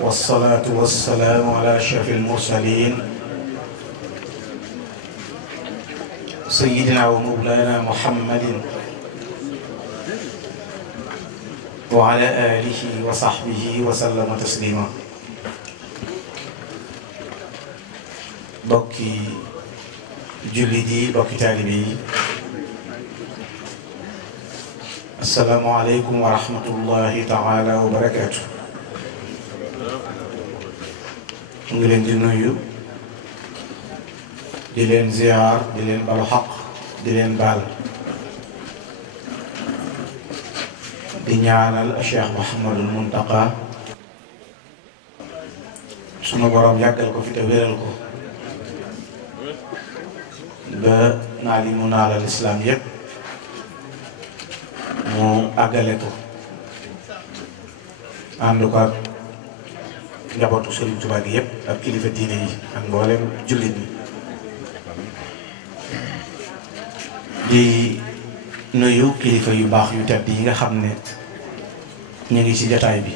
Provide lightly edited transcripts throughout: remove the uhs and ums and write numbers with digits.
والصلاة والسلام على أشرف المرسلين سيدنا ومولانا محمد وعلى آله وصحبه وسلم تسليما. bokki jullit yi bokki taalibe yi assalaamu aleykum wa rahmatullahi taala wa barakaatu. mu ngi leen di nuyu di leen ziyaar di leen balu xaq di leen baal di ñaanal Cheikh Mouhamadul Muntaqa sunu borom yàggal ko fi te wéral ko ba naa li mu naalal islaam yépp mu àggale ko ànd ko ak njabootu Sëriñ Tuubaa gi yépp ak kilifa diine yi ak mboolem jullit ñi. di nuyu kilifa yu baax yu tedd yi nga xam ne ñu ngi ci jataay bi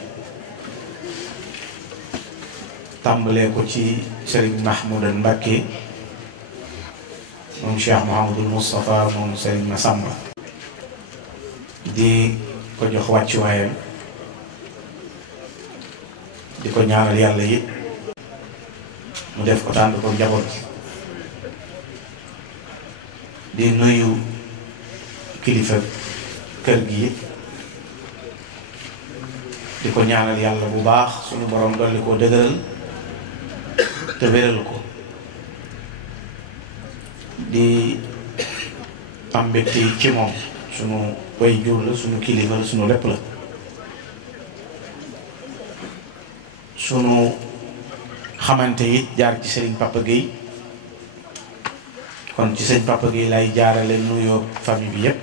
tàmbalee ko ci Sëriñ Mahmoudan Mbacké moom Cheikh Mouhamadul Moustapha moom Sëriñ Massamba di ko jox wàccuwaayam di ko ñaanal yàlla it mu def ko tànd ko njaboot di nuyu kilifa kër gi it di ko ñaanal yàlla bu baax suñu borom dolli koo dëgëral te wéral ko. di am mbégte ci moom sunu way jur la sunu kilifa la sunu lépp la. sunu xamante it jaar ci Serigne Papa Gueye kon ci Serigne Papa Gueye lay jaarale nuyoo famille bi yépp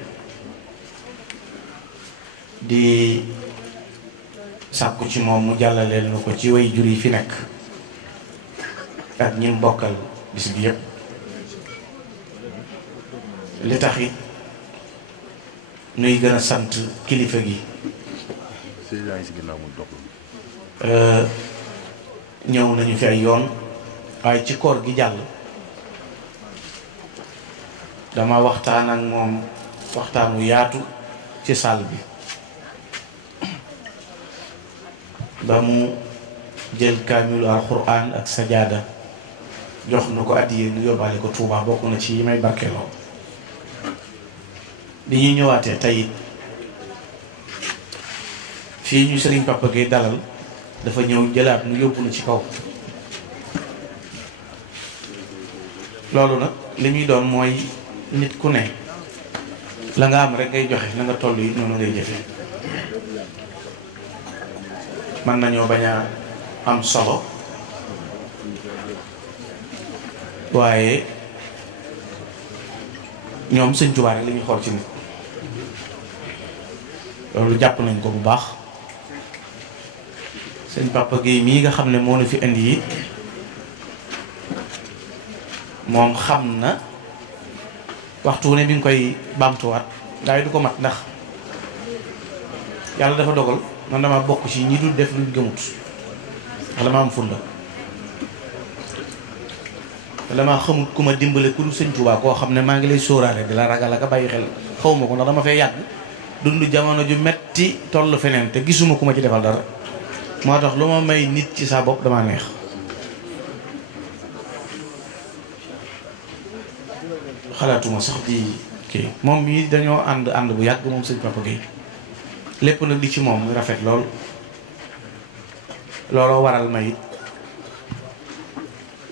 di sàkku ci moom mu jàllaleel nu ko ci way jur yi fi nekk ak ñi bokkal bis bi yépp. li tax it nuy gën a sant kilifa gi ñëw nañu fi ay yoon waaye ci koor gi jàll dama waxtaan ak moom waxtaan wu yaatu ci salle bi ba mu jël kaamilu alxuraan ak sajaada jox na ko addiyee nu yóbbaale ko Tuubaa bokk na ci yi may barkeeloo. bi ñuy ñëwaatee tey fii ñu Sëriñ Papa Gueye dalal dafa ñëw jëlaat mu yóbbu na ci kaw loolu nag li muy doon mooy nit ku ne la nga am rek ngay joxe na nga toll yi noonu ngay jëfe mën nañoo bañ a am solo waaye ñoom Sëñ Tuubaa rek la ñuy xool ci nit loolu jàpp nañ ko bu baax. Sëñ Papa Gueye mii nga xam ne moo na fi indi yi moom xam na waxtu ne bi nga koy baamtuwaat waaye du ko mat ndax yàlla dafa dogal man dama bokk ci ñi dul def luñ gëmut ndax dama am funda dama xamut ku ma dimbale ku dul Sëñ Tuubaa koo xam ne maa ngi lay sóoraale di la ragal ak a bàyyi xel xawma ko ndax dama fay yàgg dund jamono ju metti toll feneen te gisuma ku ma ci defal dara moo tax lu ma may nit ci sa bopp dama neex. xalaatuma sax di kii moom mii dañoo ànd bu yàgg moom Sëñ Papa Gueye lépp nag di ci moom muy rafet lool looloo waral ma it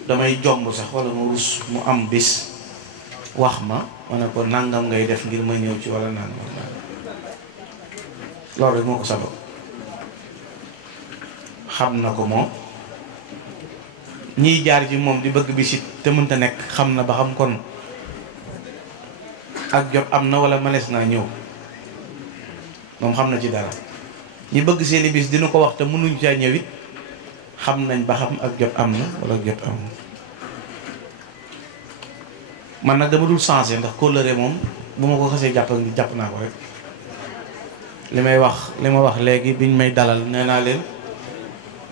damay jomb sax wala mu rus mu am bis wax ma ne ko nangam ngay def ngir ma ñëw ci wala nangam loolu rek moo ko sabab xam na ko moom ñiy jaar ci moom di bëgg bisit te mënta nekk xam na ba xam kon ak jot am na wala mënees naa ñëw moom xam na ci dara ñi bëgg seeni bis dina ko wax te mënuñ caa ñëwit xam nañ ba xam ak jot am na wala jot am na man nag dama dul changé ndax kóllëre moom bu ma ko xasee jàpp ngi jàpp naa ko rek li ma wax léegi biñ may dalal nee naa leen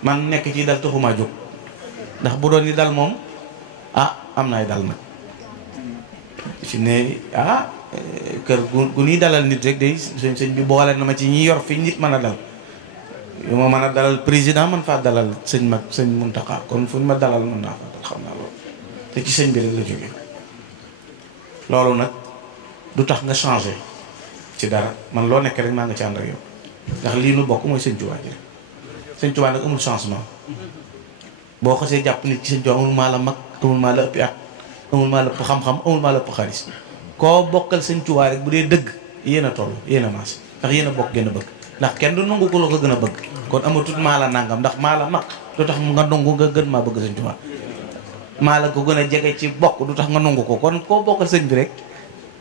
man nekk ci dal taxumaa jóg ndax bu doon ni dal moom am naay dal nag fi ne kër gu ñuy dalal nit rek day sëñ bi boole na ma ci ñi yor fi nit mën a dal yu ma mën a dalal président man faa dalal sëñ Muntaxa kon fu ñu ma dalal mën naa faa dal xam naa loolu te ci sëñ bi rek la jóge loolu nag du tax nga changé ci dara man loo nekk rek maa nga ci ànd ak yow ndax lii nu bokk mooy sëñ Tuubaa ji rek sëñ Tuubaa nag amul changement boo xasee jàpp nit ci sëñ Tuubaa amul maa la mag amul maa la ëppi at amul maa la ëpp xam-xam amul maa la ëpp xaalis koo bokkal sëñ Tuubaa rek bu dee dëgg yéen a toll yéen a maas ndax yéen a bokk gën a bëgg ndax kenn du nangu ko la ko gën a bëgg kon amatut maa la nangam ndax maa la mag du tax nga nangu nga gën maa bëgg sëñ Tuubaa maa la ko gën a jege ci bokk du tax nga nangu ko kon koo bokkal sëñ bi rek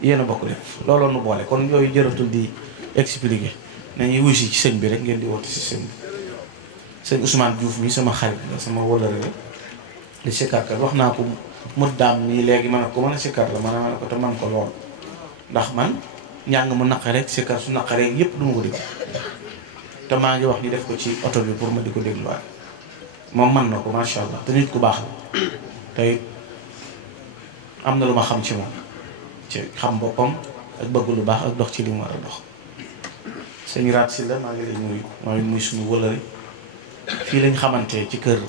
yéen a bokk def looloo nu boole kon yooyu jëratul di expliquer nañuy wusi ci sëñ bi rek ngeen di woote si sëñ bi sëñ Ousmane Diouf mi sama xarit la sama wóllare la di sikkarkat wax naa ko mu daam nii léegi man a ko mën a sikkar la man a ko te man ko lool ndax man njàng mu naqare rek sikkar su naqare rek yëpp du ma ko dégg te maa ngi wax ni def ko ci oto bi pour ma di ko dégluwaat moom man na ko macha allah te nit ku baax la tey am na lu ma xam ci moom ci xam boppam ak bëgg lu baax ak dox ci li mu war a dox sëñ Raat si la maa ngi lay nuyu mooy muy suñu wëlëri fii lañ xamante ci kër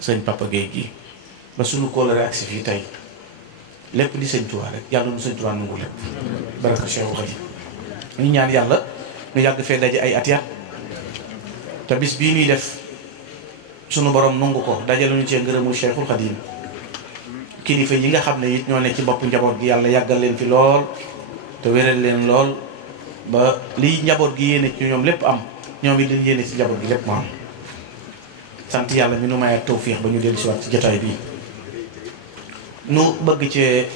sëñ Papa Gueye gi ba suñu kóolare ak si fii tey lépp di sëñ Tuubaa rek yàlla nu sëñ Tuubaa nangu lépp baraka Cheikh Xadim ñu ñaan yàlla nu yàgg fee daje ay at ya te bis bii ñuy def sunu borom nangu ko dajale ñu cee ngërëmul Cheikhul Xadim kilifa yi nga xam ne it ñoo ne ci bopp njaboot gi yàlla yàggal leen fi lool te wéral leen lool ba liy njaboot gi yéene ci ñoom lépp am ñoom it dañ yéene ci njaboot gi lépp mu am sant yàlla mi nu mayaat tawfiix ba ñu dellu si waat ci jotaay bi nu bëgg cee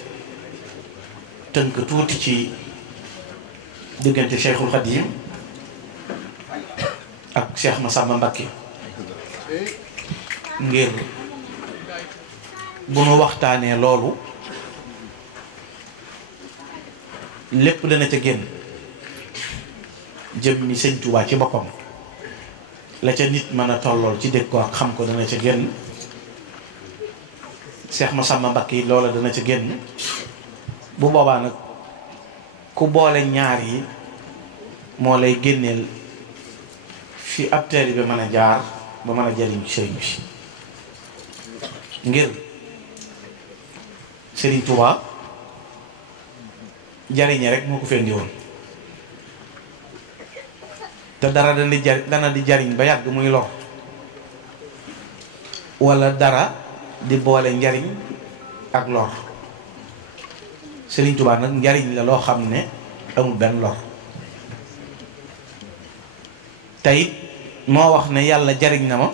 tënk tuuti ci diggante Cheikhul Khadim ak Cheikh Massamba Mbacké ngir bu nu waxtaanee loolu lépp dana ca génn jëm mi sëñ Tuubaa ci boppam la ca nit mën a tollool ci dégg ko ak xam ko dana ca génn Cheikh Massamba Mbacké yi loola dana ca génn bu boobaa nag ku boole ñaar yi moo lay génneel fi ab taalibe bi mën a jaar ba mën a jariñ ci sëriñ bi ngir sëriñ Tuubaa jariñe rek moo ko fendi woon te dara dana di jariñ ba yàgg muy lor walla dara di boole njariñ ak lor sëriñ Tuubaa nag njariñ la loo xam ne amul benn lor tey moo wax ne yàlla jariñ na ma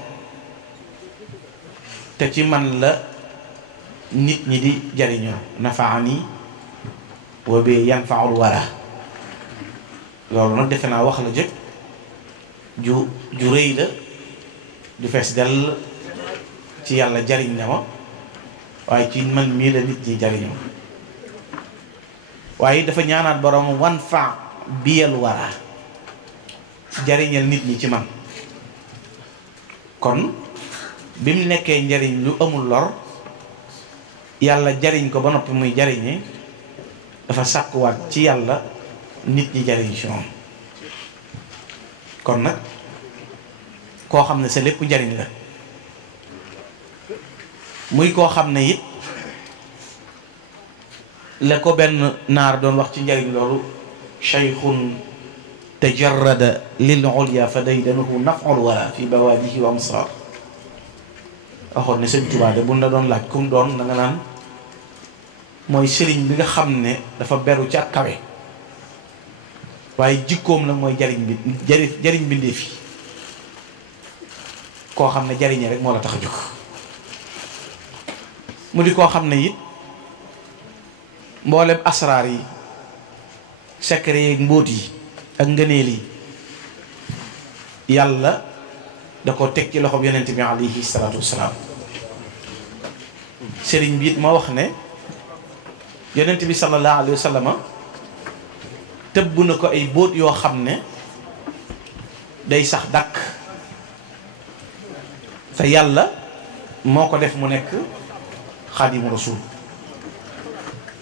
te ci man la nit ñi di jariñoo nafaani wa bi yanfaul wara loolu nag defe naa wax la jëkk ju rëy la du fees dell ci yàlla jariñ na ma waaye ci man mii la nit ñi jariñoo waaye dafa ñaanaat borom wan fa biyal wara jariñal nit ñi ci man kon bi mu nekkee njariñ lu amul lor yàlla jariñ ko ba noppi muy jariñe dafa sàkkuwaat ci yàlla nit ñi jariñ ci moom kon nag koo xam ne sa lépp njariñ la muy koo xam ne it la ko benn naar doon wax ci njariñ loolu cheikhun tajarrada lil ulya fa daydanuhu naf'ul wara fi bawaadihi wa amsar waxoon ne sëñ Tuubaa de buñ la doon laaj kum doon da nga naan mooy sëriñ bi nga xam ne dafa beru ca kawe waaye jikkoom nag mooy jariñ bindéef yi koo xam ne jariñe rek moo la tax a jóg mu di koo xam ne it mboolem asraar yi secret yi mbóot yi ak ngëneel yi yàlla da ko teg ci loxoom yonent bi alayhi salaatu wassalaam sëriñ bi it moo wax ne yonent bi sallallahu alayhi wa sallam tëbb na ko ay bóot yoo xam ne day sax dàkk te yàlla moo ko def mu nekk xaadimu rasul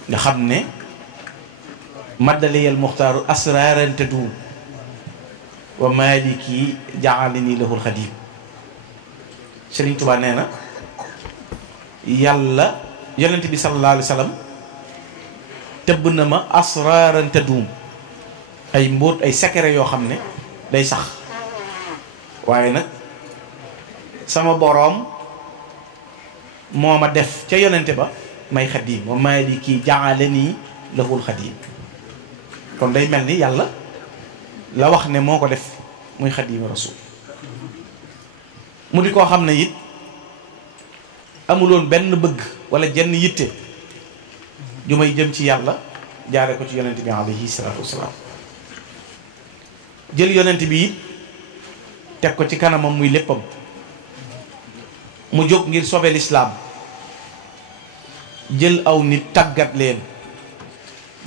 nga xam ne maddaliyal muxtaaru asraaran tadum wa maliki jaalani lahul xadim Sëriñ Tuubaa nee na yàlla yonent bi sallallahu alayhi wa sallam tëbb na ma asraaran tadum ay mbóot ay secret yoo xam ne day sax waaye nag sama boroom moo ma def ca yonente ba may xadim wa maliki jaalani lahul xadim kon day mel ni yàlla la wax ne moo ko def muy xadimu rasul mu di koo xam ne it amuloon benn bëgg wala jenn yitte ju may jëm ci yàlla jaare ko ci yonent bi alayhi salaatu wasalaam jël yonent bi it teg ko ci kanamam muy léppam mu jóg ngir sauver l'islam jël aw nit tàggat leen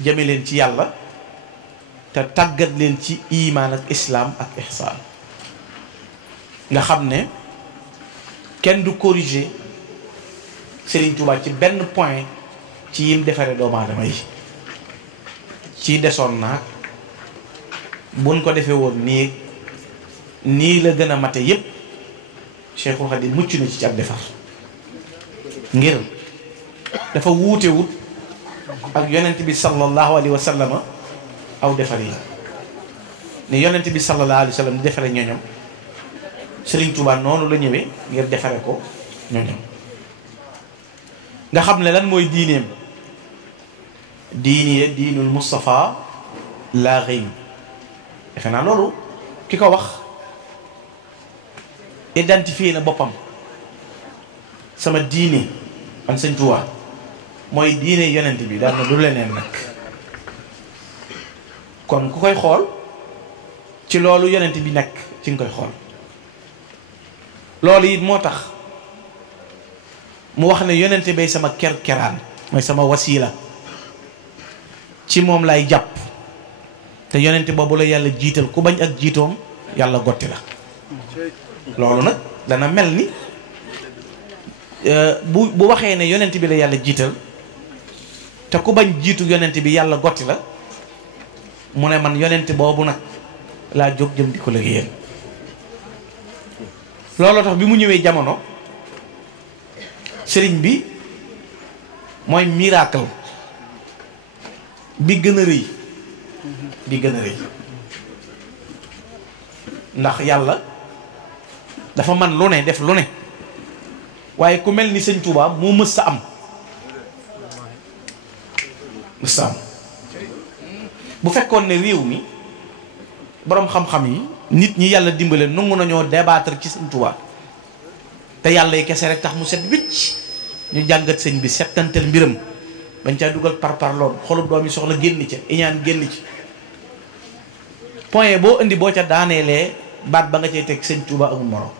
jëme leen ci yàlla te tàggat leen ci imaan ak islaam ak ihsaan nga xam ne kenn du corriger Serigne Touba ci benn point ci yim defaree doomu aadama yi ci desoon naag buñ ko defee woon nii la gën a mate yépp Cheikhul Khadim mucc na ci ak defar ngir dafa wuutewut ak yonent bi sallallahu alayhi wa sallama aw defar yi ne yonent bi sallallahu alayhi wa sallam di defare ñooñam Serigne Touba noonu la ñëwee ngir defare ko ñooñam nga xam ne lan mooy diineem diine diinul Mustafa laa xëy defe naa loolu ki ko wax identifié na boppam sama diine man Sëñ Touba mooy diine yonent bi daal na du leneen nag kon ku koy xool ci loolu yonent bi nekk ci nga koy xool loolu it moo tax mu wax ne yonent bay sama keraan mooy sama wasiila ci moom lay jàpp te yonent boobu la yàlla jiital ku bañ ak jiitoom yàlla gotti la loolu nag dana mel ni bu waxee ne yonent bi la yàlla jiital te ku bañ jiitu yonent bi yàlla gotti la mu ne man yonent boobu nag laa jóg jëm di ko liggéeyal looloo tax bi mu ñëwee jamono sëriñ bi mooy miracle bi gën a rëy ndax yàlla dafa man lu ne def lu ne waaye ku mel ni Sëñ Touba moo mës sa am bu fekkoon ne réew mi boroom xam-xam yi nit ñi yàlla dimbale nangu nañoo débattre ci Sëñ Touba te yàlla yi kese rek tax mu set wicc ñu jàngat sëñ bi settantal mbiram bañ caa dugal parloon xolub doom yi soxla génn ca iñaan génn ci point boo indi boo ca daaneelee baat ba nga cay teg Sëñ Touba amul morom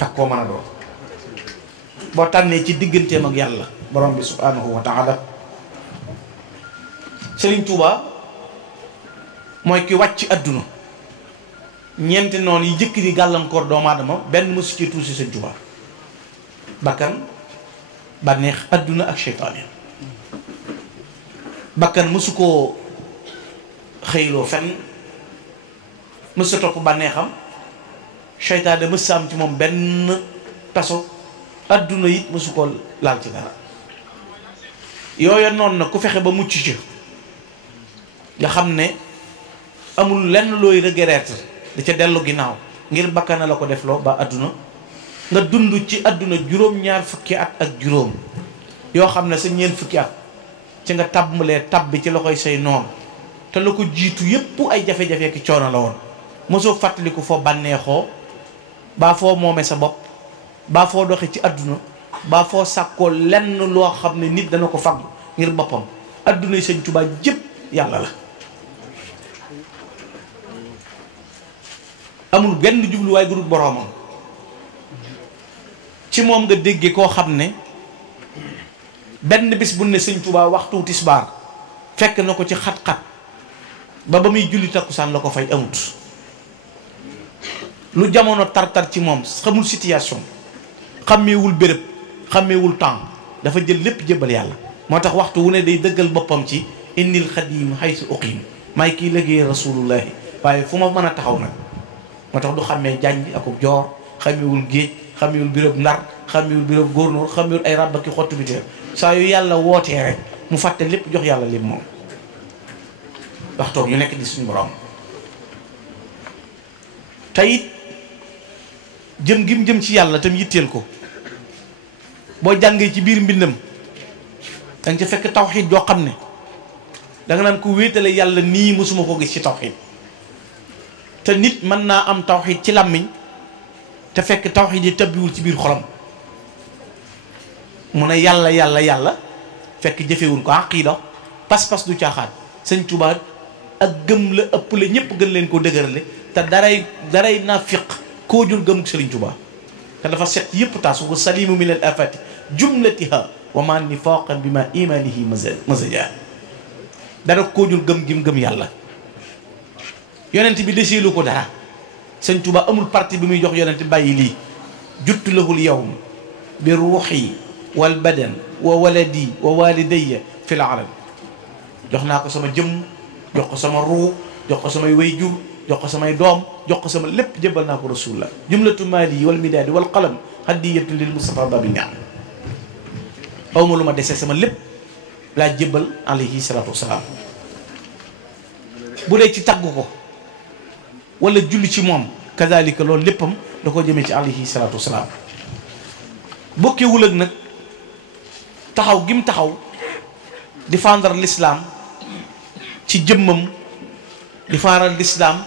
ak koo mën a doon boo tànnee ci digganteem ak yàlla borom bi subhanahu wa taala Sëriñ Touba mooy ki wàcc àdduna ñeenti noonu yi jëkk di gàllankoor doomu aadama benn mësu ci tuusi Sëñ Touba bakkan bànneex àdduna ak seytaane bakkan mësu koo xëyloo fenn mësu topp bànneexam seytaane mësu am ci moom benn taso àdduna it mësu koo laal ci dara yooya noonu na ku fexe ba mucc ci nga xam ne amul lenn looy regretter da ca dellu ginnaaw ngir bakkana la ko def loo ba àdduna nga dund ci àdduna juróom-ñaar fukki at ak juróom yoo xam ne sa ñeent fukki at ci nga tàmbalee tab bi ci loxoy say noonu te la ko jiitu yépp ay jafe-jafe ki coono la woon mosoo fàttaliku foo bànneexoo baa foo moome sa bopp baa foo doxe ci àdduna baa foo sàkkoo lenn loo xam ne nit dana ko faggu ngir boppam àdduna yi Sëñ Tuubaa jépp yàlla la amul benn jubluwaay bu dul boroomam ci moom nga déggee koo xam ne benn bis bu ne Sëñ Tuubaa waxtu tisbaar fekk na ko ci xat-xat ba muy julli takkusaan la ko fay amut lu jamono tar-tar ci moom xamul situation xàmmeewul béréb xàmmeewul temps dafa jël lépp jébbal yàlla. moo tax waxtu wu ne day dëggal boppam ci indil xadim haysu uqim maay kii liggéey rasulullahi waaye fu ma mën a taxaw nag. moo tax du xàmmee jànj ak joor xàmmeewul géej xàmmeewul béréb ndar xàmmeewul béréb góornóor xàmmeewul ay ràbb ki xottu bi teer saa yu yàlla wootee rek mu fàtte lépp jox yàlla lim moom waxtoog ñu nekk di suñu borom. tayit jëm gim jëm ci yàlla tam yitteel ko boo jàngee ci biir mbindam danga ca fekk tawxiid joo xam ne danga naan ko wéetale yàlla nii mësuma ko gis ci tawxiid. te nit mën naa am tawxiid ci làmmiñ te fekk tawxiid yi tabbiwul ci biir xolam mu ne yàlla yàlla yàlla fekk jëfewul ko aqiida pas-pas du caaxaan. sëñ Tuubaa ak gëm la ëpp la ñëpp gën leen koo dëgërale te daray naafiq koo jul gëmuk sëriñ Tuubaa te dafa set yëpp taasu ko salimu min al afati jumlatiha wa ma nifaqan bi ma imanihi mazaja dara koo jul gëm gim gëm yàlla. yonent bi deseelu ko dara sëñ Tuubaa amul parti bi muy jox yonent bàyyi lii juttu lahul yawm bi ruuxi wal badan wa waladi wa walidayya fil alam jox naa ko sama jëmm jox ko sama ruu jox ko samay wayjur jox ko samay doom jox ko sama lépp jëbbal naa ko rasulullah jumlatu maali wal midaadi wal qalam hadiyatu lil mustafa babi ñaam awma lu ma desee sama lépp laa jëbbal alayhi salaatu wasalaam. bu dee ci tagg ko wala julli ci moom kazalika loolu léppam da ko jëmee ci alayhi salaatu wasalaam. bokkewul ak nag taxaw gim taxaw défendre l'islam ci jëmmam défendre l'islam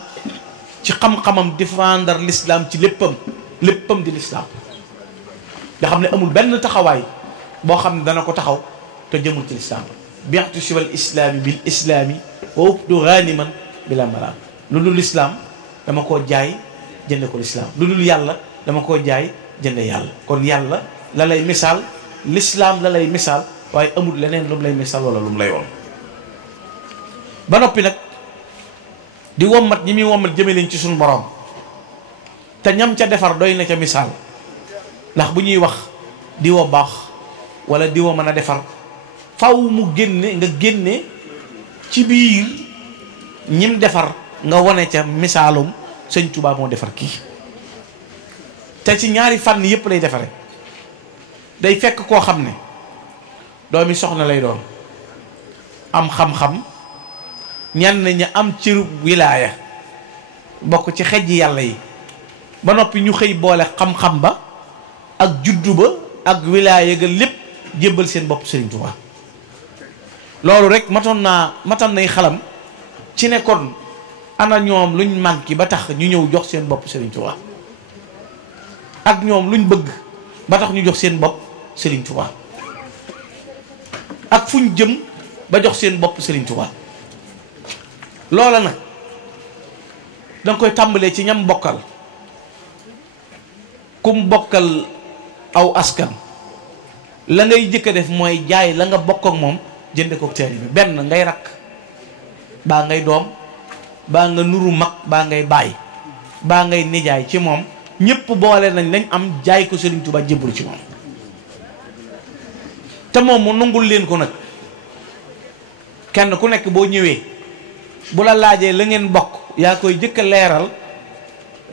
ci xam-xamam défendre l'islam ci léppam di l'islam nga xam ne amul benn taxawaay boo xam ne dana ko taxaw te jëmul ci l'islam. bi'tu siwal islaami bil islaami wa ubdu ghaniman bila malam lu dul l'islam dama koo jaay jënde ko l'islam lu dul yàlla dama koo jaay jënde yàlla. kon yàlla la lay misaal l'islam la lay misaal waaye amul leneen lu mu lay misaal wala lu mu lay woon. ba noppi nag di wommat ñi muy wommat jëme leen ci suñu borom te ñam ca defar doy na ca misaal ndax bu ñuy wax diwa baax wala diwa mën a defar faw mu génne ci biir ñim defar nga wone ca misaalum sëñ Tuubaa moo defar kii te ci ñaari fànn yépp lay defare day fekk koo xam ne doomi soxna lay doon am xam-xam ñenn ña am cërub wilaaya bokk ci xejj yàlla yi ba noppi ñu xëy boole xam-xam ba ak juddu ba ak wilaaya ga lépp jébbal seen bopp Sëriñ Tuubaa. loolu rek matoon nay xalam ci ne kon ana ñoom luñ manqué ba tax ñu ñëw jox seen bopp Sëriñ Tuubaa ak ñoom luñ bëgg ba tax ñu jox seen bopp Sëriñ Tuubaa ak fuñ jëm ba jox seen bopp Sëriñ Tuubaa. loola nag danga koy tàmbalee ci ñam bokkal kum bokkal aw askan la ngay jëkk a def mooy jaay la nga bokk ak moom jënde ko taalibe bi benn ngay rakk baa ngay doom baa nga nuru mag baa ngay baay baa ngay nijaay ci moom ñépp boole nañ lañ am jaay ko Sëriñ Tuubaa jébbalu ci moom te moom mu nangul leen ko nag kenn ku nekk boo ñëwee bu la laajee la ngeen bokk yaa koy jëkk a leeral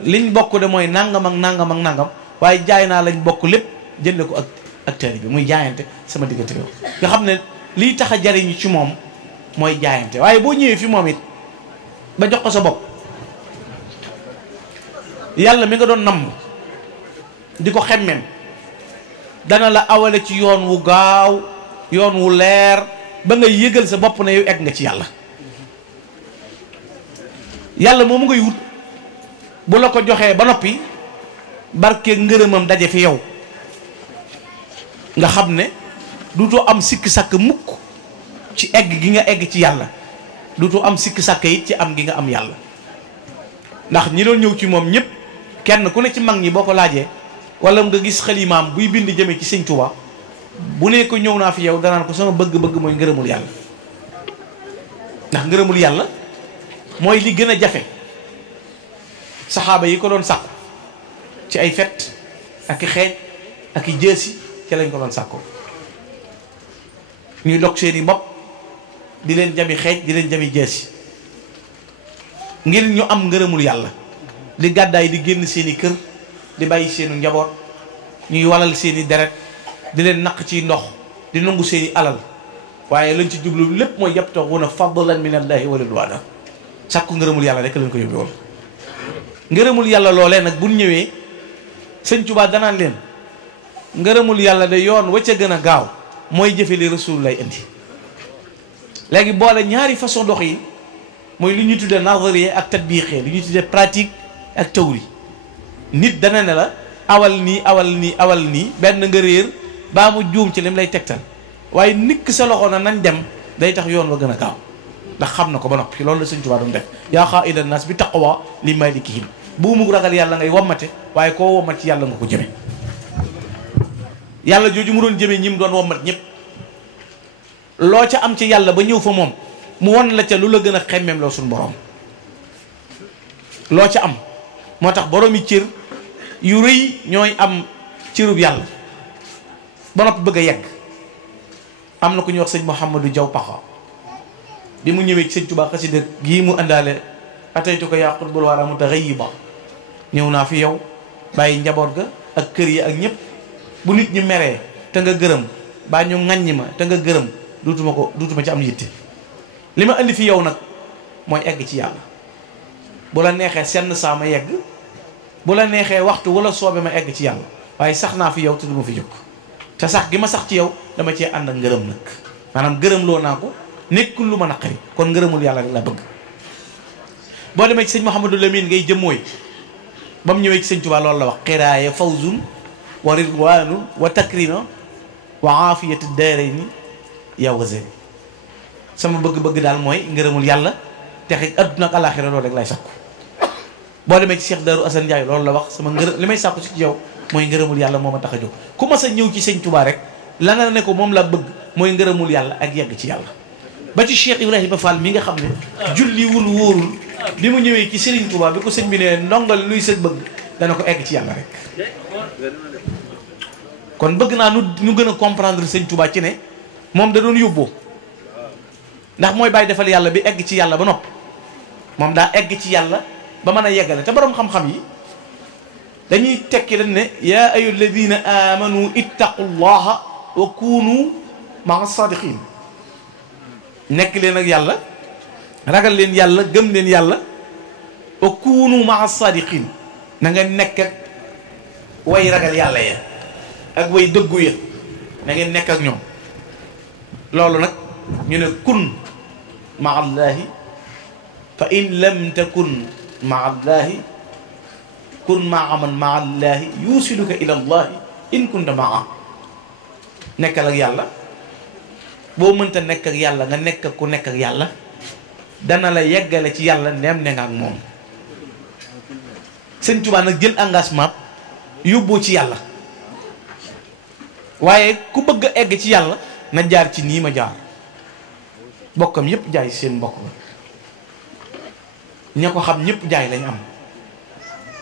liñ bokk de mooy nangam ak nangam ak nangam waaye jaay naa lañ bokk lépp jënde ko ak taalibe bi muy jaayante sama diggante yow nga xam ne liy tax a jariñu ci moom mooy jaayante. waaye boo ñëwee fi moom it ba jox ko sa bopp yàlla mi nga doon namm di ko xemmem dana la awale ci yoon wu gaaw yoon wu leer ba nga yëgal sa bopp ne yow egg nga ci yàlla. yàlla moomu ngay wut bu la ko joxee ba noppi barke ngërëmam daje fi yow nga xam ne duutoo am sikki sàkk mukk ci egg gi nga egg ci yàlla duutoo am sikki sàkk it ci am gi nga am yàlla. ndax ñi doon ñëw ci moom ñëpp kenn ku ne ci mag ñi boo ko laajee wala nga gis xalimaam buy bind jëme ci Sëñ Tuubaa bu ne ko ñëw naa fi yow danaan ko sama bëgg-bëgg mooy ngërëmul yàlla. ndax ngërëmul yàlla mooy li gën a jafe saxaaba yi ko doon sàkku ci ay fet ak i xeej ak i jësi ci lañ ko doon sàkkoo ñuy dog seeni bopp di leen jami xeej di leen jami jësi ngir ñu am ngërëmul yàlla di gàddaay di génn seeni kër di bàyyi seenu njaboot ñuy walal seeni deret di leen naq ci ndox di nangu seeni alal waaye lañ ci jublu lépp mooy yabtaxuuna fadlan min allahi wa ridwaana sàkku ngërëmul yàlla rek lañ ko yóbbu woon ngërëmul yàlla loolee nag bu ñëwee sëñ Tuubaa danaan leen ngërëmul yàlla de yoon wa ca gën a gaaw mooy jëfe li rasul lay indi léegi boole ñaari façon dox yi mooy li ñuy tuddee nazariye ak tatbiqe li ñuy tuddee pratique ak théorie nit dana ne la awal nii awal nii awal nii benn nga réer baa mu juum ci lim lay tegtal waaye nikk sa loxo na nañ dem day tax yoon wa gën a gaaw ndax xam na ko ba noppi loolu la sëñ Tuubaa doon def yaa xaa'idan naas bi taqwa li malikihim bu mu ragal yàlla ngay wommate waaye koo wommat ci yàlla nga ko jëme yàlla jooju mu doon jëme ñi mu doon wommat ñëpp loo ca am ci yàlla ba ñëw fa moom mu won la ca lu la gën a xemmeem loo suñu borom loo ca am moo tax boroomi cër yu rëy ñooy am cërub yàlla ba noppi bëgg a yegg am na ku ñuy wax sëñ Mouhamadou Diaw Paxa bi mu ñëwee ci sëñ Tuubaa xasida gii mu àndaale ataytu ko yaa qutbul wara mutaghayyiba ñëw naa fi yow bàyyi njaboot ga ak kër yi ak ñëpp bu nit ñi meree te nga gërëm baa ñu ŋaññi ma te nga gërëm duutuma ci am yitte li ma indi fi yow nag mooy egg ci yàlla bu la neexee senn saa ma yegg bu la neexee waxtu wala soobe ma egg ci yàlla waaye sax naa fi yow te du ma fi jóg te sax gi ma sax ci yow dama cee ànd ak ngërëm nag maanaam gërëm loo naa ko nekkul lu ma naqari kon ngërëmul yàlla rek la bëgg boo demee ci sëñ Mouhamadou Lamine ngay jëmmooy ba mu ñëwee ci sëñ Tuubaa loolu la wax xiraaya fawzun wa ridwanun wa takrima wa aafiyatu daarayni yow gazeli sama bëgg-bëgg daal mooy ngërëmul yàlla texe adduna ak àllaaxira loolu rek lay sakku boo demee ci Cheikh Darou Assane Ndiaye loolu la wax sama ngërëm li may sàkku ci yow mooy ngërëmul yàlla moo ma tax a jóg ku ma sa ñëw ci sëñ Tuubaa rek la nga ne ko moom laa bëgg mooy ngërëmul yàlla ak yegg ci yàlla ba ci Cheikh Ibrahima Fall mi nga xam ne julliwul wóorul bi mu ñëwee ci Serigne Touba bi ko sëñ bi ne ndongal luy sa bëgg dana ko egg ci yàlla rek kon bëgg naa nu gën a comprendre sëñ Touba ci ne moom da doon yóbboo ndax mooy bàyyi defal yàlla bi egg ci yàlla ba nopp moom daa egg ci yàlla ba mën a yeggale te borom xam-xam yi dañuy tekki leen ne yaa ayyuha alladina amanu ittaqullaha wa kunu maa sadiqin nekk leen ak yàlla ragal leen yàlla gëm leen yàlla wa kunu maa sadiqin na nga nekk ak way ragal yàlla ya ak way dëggu ya na ngeen nekk ak ñoom loolu nag ñu ne kun maa allahi fa in lam takun maa allahi kun maa man maa allahi yusiluka ila allahi in kunta maa nekkal ak yàlla boo mënta nekk ak yàlla nga nekk ak ku nekk ak yàlla dana la yeggale ci yàlla ndeem ne nga ak moom sëñ Tuubaa nag jël engagement yóbboo ci yàlla waaye ku bëgg a egg ci yàlla na jaar ci nii ma jaar bokkam yépp jaay seen mbokk la ña ko xam ñëpp jaay lañ am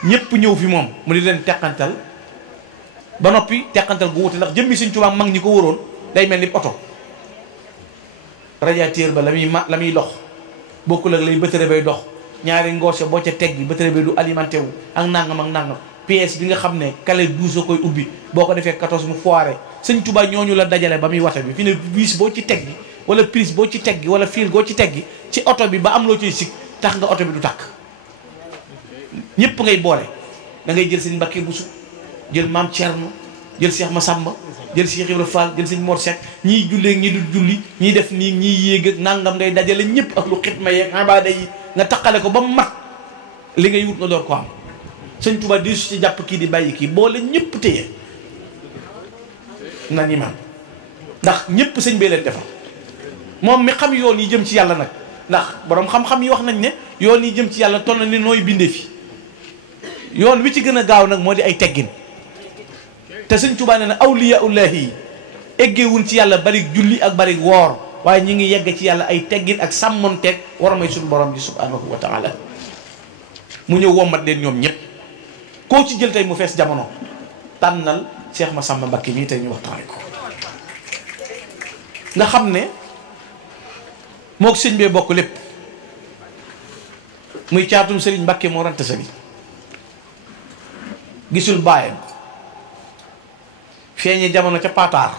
ñëpp ñëw fi moom mu di leen teqantal ba noppi teqantal gu wuute ndax jëmmi sëñ Tuubaa mag ñi ko wóoroon day mel ni oto radiateur ba la muy dox bokkul ak lay bëtëre bay dox ñaari ngoose boo ca teg bi bëtëre bay du alimenté wu ak nangam pièce bi nga xam ne kale 12 a koy ubbi boo ko defee 14 mu foire sëñ Tuubaa ñooñu la dajale ba muy wate bi fi ne vis boo ci teggi wala prise boo ci teggi wala fil boo ci teggi ci oto bi ba am loo ciy sikk tax nga oto bi du tàkk ñëpp ngay boole da ngay jël sëñ Mbakke Busu jël maam Thierno jël Cheikh Massamba jël Cheikh Ibra Fall jël sëñ Mor Seck ñiy jullee ñi du julli ñiy def nii ñiy yéeg ak nangam ngay dajale ñëpp ak lu xitma yeeg ibaada yi nga taqale ko ba mu mat li ngay wut nga door ko am sëñ Tuubaa di su ci jàpp kii di bàyyi kii boole ñëpp téye na ñi man ndax ñëpp sëñ bee leen defar moom mi xam yoon yi jëm ci yàlla nag ndax borom xam-xam yi wax nañ ne yoon yi jëm ci yàlla toll na ni nooy bindee fi yoon wi ci gën a gaaw nag moo di ay teggin te sëñ Tuubaa ne na awliyaullahi yi eggewuñ ci yàlla bari julli ak bari woor waaye ñi ngi yegg ci yàlla ay teggin ak sàmmonteeg war may suñu borom ji subhanahu wa taala mu ñëw wommat leen ñoom ñëpp koo ci jël tey mu fees jamono tànnal Cheikh Massamba Mbacké mii tey ñu waxtaane ko nga xam ne mook sëñ bee bokk lépp muy caatum Serigne Mbacké moo rante sëriñ gisul baayam feeñee jamono ca Pataar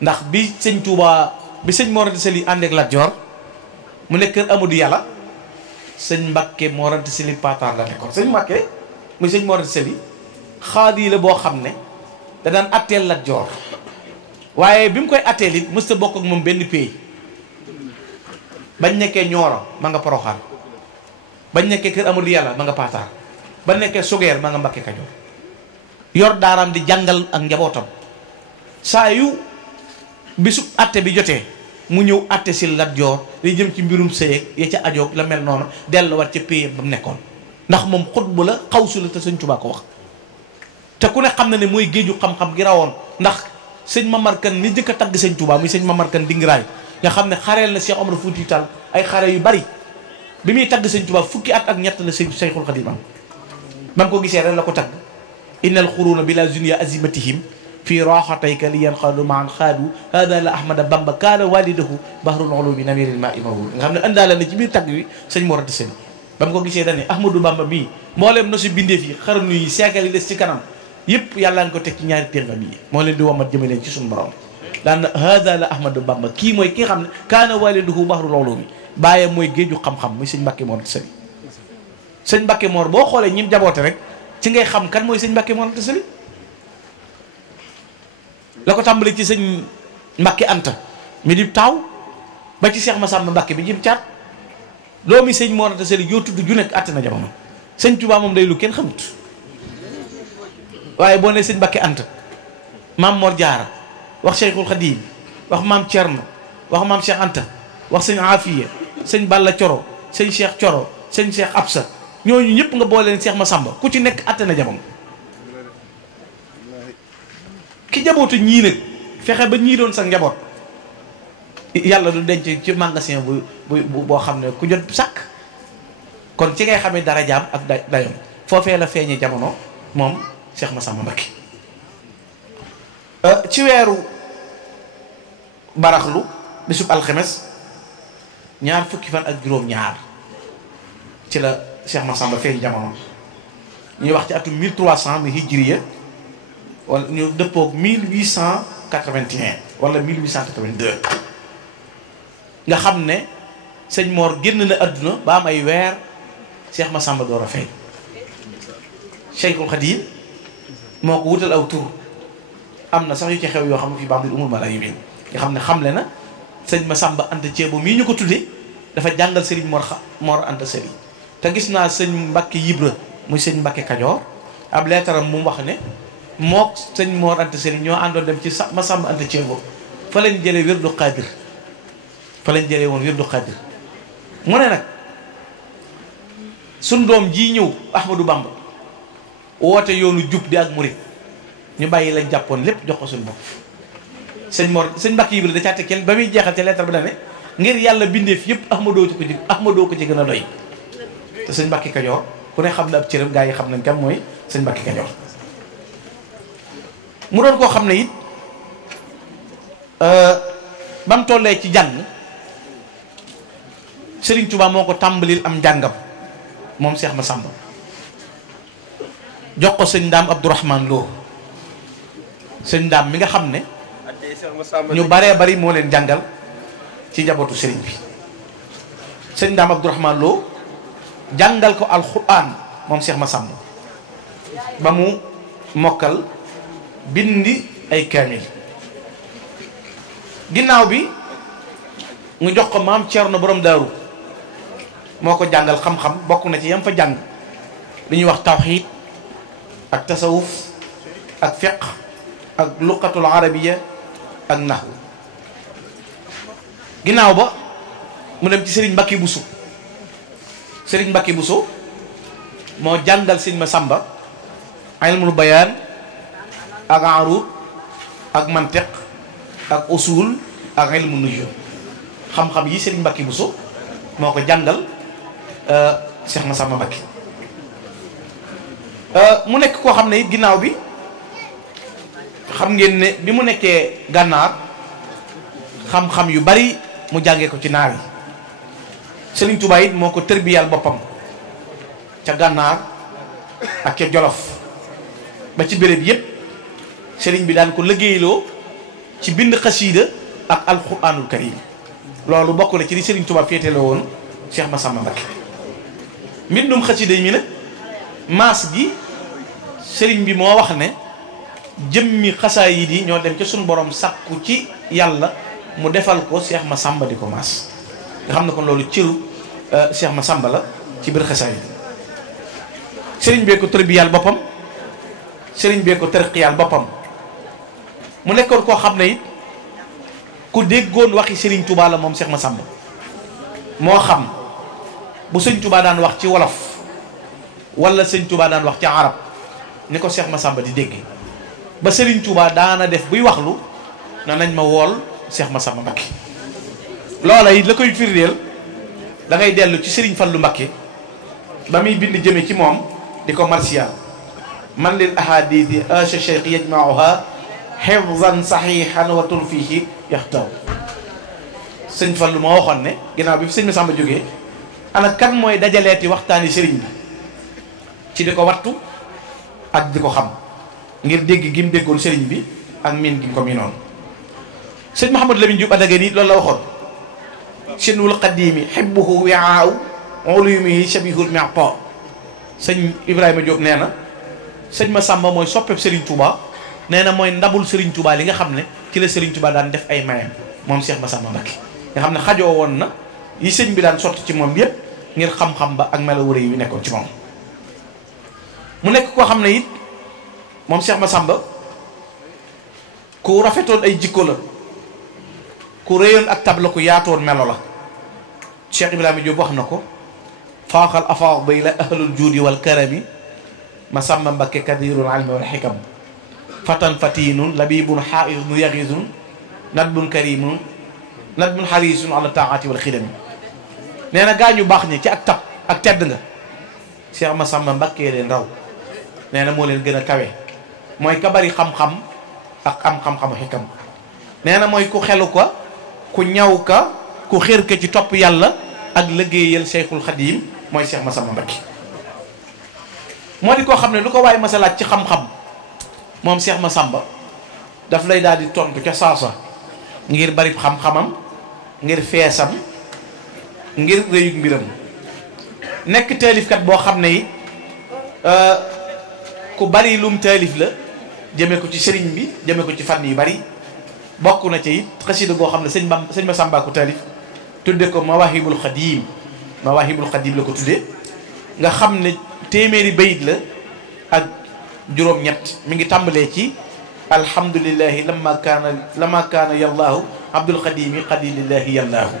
ndax bi sëñ Touba bi sëñ Mor Anta Sali ànd ak Lat Joor mu nekk kër Amadou Yàlla sëñ Mbacké Mor Anta Sali Pataar la nekkoon sëñ Mbacké muy sëñ Mor Anta Sali xaadi la boo xam ne da daan atteel Lat Joor waaye bi mu koy atteel it mës ta bokk ak moom benn pays bañ nekkee Ñooro ma nga Poroxaan bañ nekkee kër Amadou Yàlla ma nga Pataar ba nekkee Sugeer ma nga Mbacké Kajoor yor daaraam di jàngal ak njabootam saa yu bisu atte bi jotee mu ñëw atte si Lat Joor li jëm ci mbirum sëyeeg ya ca ajoog la mel noonu delluwaat ca pays ba mu nekkoon ndax moom xutbu la xawsu la te sëñ Tuubaa ko wax te ku ne xam na ne mooy géeju xam-xam gi rawoon ndax sëñ Mamar Kan mi jëkk a tagg sëñ Tuubaa muy sëñ Mamar Kan dingiraay nga xam ne xareel na Cheikh Omar Fouti Tall ay xare yu bari bi muy tagg sëñ Tuubaa fukki at ak ñett la Seyxul Xadiim am ba nga ko gisee rek la ko tagg innal xuruuna bila zunya azimatihim fii raxatayka li yan xaadu maan xaadu hada la ahmada bamba kaana walidahu bahrul ulumi namiril ma imawul nga xam ne indaale na ci biir tagg wi sëñ Mor Anta Sali ba mu ko gisee dane ahmadou bamba bii mbooleem no si bindeef yi xarnu yi siècle yi des ci kanam yëpp yàlla nga ko teg ci ñaari téngam yi moo leen di womat jëme leen ci suñu borom daan hada la ahmadou bamba kii mooy ki nga xam ne kaana walidahu bahrul ulumi bàyyee mooy géeju xam-xam muy sëñ Mbacké Mor Anta Sali sëñ Mbacké Mor boo xoolee ñim jaboote rek ci ngay xam kan mooy sëñ Mbacké Mor Anta Sali la ko tàmbali ci sëñ Mbacké Anta mi di taaw ba ci Cheikh Massamba Mbacké bi jëm caat doomi sëñ Mor Anta Sali yoo tudd ju nekk àtt na jamono sëñ Touba moom day lu kenn xamut waaye boo ne sëñ Mbacké Anta maam Mor Jaara wax Cheikhul Khadim wax maam Thierno wax maam Cheikh Anta wax sëñ Afiya sëñ Balla Coro sëñ Cheikh Coro sëñ Cheikh Absa ñooñu ñëpp nga boole leen Cheikh Massamba ku ci nekk àtt na jamono ki jabootu ñii nag fexe ba ñii doon sa njaboot yàlla du denc ci magasin boo xam ne ku jot sàkk kon ci ngay xamee dara jaam ak dayom foofee la feeñee jamono moom Cheikh Massamba Mbacké ci weeru baraxlu bisub alxemes ñaar fukki fan ak juróom-ñaar ci la Cheikh Massamba feeñ jamono ñuy wax ci atum 1300 mi hijriya wala ñu dëppoog 1881 wala 1882 nga xam ne sëñ Mor génn na àdduna ba am ay weer Cheikh Massamba door a feeñ Cheikhul Khadim moo ko wutal aw tur am na sax yu ci xew yoo xam ne fii baax di umul mala yu nga xam ne xamle na sëñ Massamba Anta Ceebo mii ñu ko tuddee dafa jàngal Serigne Mor Anta Sali te gis naa sëñ Mbacké Yibra muy sëñ Mbacké Kajoor ab leetaram mu wax ne mook sëñ Mor Anta Sali ñoo àndoon dem ci Massamba Anta Ceebo fa lañ jëlee wirdu Xaadir fa lañ jëlee woon wirdu Xaadir mu ne nag suñ doom jii ñëw Ahmadou Bamba woote yoonu jub di ak murit ñu bàyyi lañ jàppoon lépp jox ko suñ bopp sëñ Mbacké Yibra da caa teg kenn ba muy jeexal ca leetar bi da ne ngir yàlla bindeef yëpp Ahmadoo ko ci gën a doy te sëñ Mbacké Kajoor ku ne xam na ab cëram gaa yi xam nañ kan mooy sëñ Mbacké Kajoor mu doon koo xam ne it ba mu tollee ci jàng Serigne Touba moo ko tàmbalil am njàngam moom Cheikh Massamba jox ko sëñ Ndaam Abdourahman Lo sëñ Ndaam mi nga xam ne ñu baree bari moo leen jàngal ci njabootu Serigne bi sëñ Ndaam Abdourahman Lo jàngal ko alxuraan moom Cheikh Massamba ba mu mokkal bindi ay kaamil ginnaaw bi mu jox ko maam Thierno borom daaru moo ko jàngal xam-xam bokk na ci yam fa jàng li ñuy wax tawxiid ak tasawuf ak fiqh ak luqatul arabiya ak nahwu ginnaaw ba mu dem ci Serigne Mbacké Bousso Serigne Mbacké Bousso moo jàngal Serigne Massamba ilmul bayaan ak arud ak mantiq ak usul ak ilmu nujum xam-xam yi Serigne Mbacké Bousso moo ko jàngal Cheikh Massamba Mbacké mu nekk koo xam ne it ginnaaw bi xam ngeen ne bi mu nekkee gànnaar xam-xam yu bari mu jàngee ko ci naar yi Serigne Touba it moo ko tërbiyal boppam ca gànnaar ak ca jolof ba ci béréb yépp Serigne bi daan ko liggéeyloo ci bind xasiida ak alquranul karim loolu bokk na ci li Serigne Touba féetale woon Cheikh Massamba Mbacké mbindum xasiida yi mi nag maas gi Serigne bi moo wax ne jëmmi xasaayid yi ñoo dem ca suñu borom sàkku ci yàlla mu defal ko Cheikh Massamba di ko maas nga xam ne kon loolu cëru Cheikh Massamba la ci biir xasaayid Serigne bee ko tërbiyal boppam Serigne bee ko tërqiyal boppam mu nekkoon koo xam ne it ku déggoon waxi Serigne Touba la moom Cheikh Massamba moo xam bu sëñ Touba daan wax ci wolof wala sëñ Touba daan wax ci arab ni ko Cheikh Massamba di dégg ba Serigne Touba daana def buy waxlu na nañ ma wool Cheikh Massamba Mbacké loola it la koy firndeel da ngay dellu ci Serigne Fallou Mbacké ba muy bind jëme ci moom di ko marsiya man lil ahadithi asha cheikh yajmauha hifzan sahihan wa tulfihi yaxtaw sëñ Fallou moo waxoon ne ginnaaw bi fi sëñ Massamba jógee ana kan mooy dajaleeti waxtaani sëriñ bi ci di ko wattu ak di ko xam ngir dégg gi mu déggoon sëriñ bi ak miin gi mu ko miinoon sëñ Mouhamadou Lamine Diop Adagani loolu la waxoon sinwul qadimi xibbuhu wiaaw ulumihi shabihul mi'ta sëñ Ibrahima Diop nee na sëñ Massamba mooy soppeeb Serigne Touba nee na mooy ndabul Serigne Touba li nga xam ne ci la Serigne Touba daan def ay mayam moom Cheikh Massamba Mbacké nga xam ne xajoo woon na yi sëñ bi daan sotti ci moom yépp ngir xam-xam ba ak melo wërë yi nekkoon ci moom mu nekk koo xam ne it moom Cheikh Massamba ku rafetoon ay jikko la ku réyoon ak tab la ku yaatoon melo la Cheikh Ibrahima Diop wax na ko faaxal afaadil la ahlul juudi wal karami Massamba Mbacké kadirul almi wal xikam fatan fatinun labibun xaairun yaxisun nadbun karimun nadbun xarisun ala taati wal xidami nee na gaa ñu baax ñi ci ak tab ak tedd nga Cheikh Massamba Mbacké leen raw nee na moo leen gën a kawe mooy ka bari xam-xam ak am xam-xamu xikam nee na mooy ku xelu ko ku ñaw ka ku xér ka ci topp yàlla ak liggéeyal Cheikhul Khadim mooy Cheikh Massamba Mbacké moo di koo xam ne lu ko waaye masalaat ci xam-xam moom Cheikh Massamba daf lay daal di tontu ca saasa ngir bari xam-xamam ngir feesam ngir rëyug mbiram nekk taalifkat boo xam ne it ku bari lum taalif la jëme ko ci sëriñ bi jëme ko ci fànn yu bari bokk na ci it xasida goo xam ne sëñ Massamba ko taalif tudde ko Mawahibul Khadim Mawahibul Khadim la ko tudde nga xam ne téeméeri bayit la ak juróom-ñett mi ngi tàmbalee ci alhamdulillahi lama kaana yallaahu abdul xadimi xadilillahi yallaahu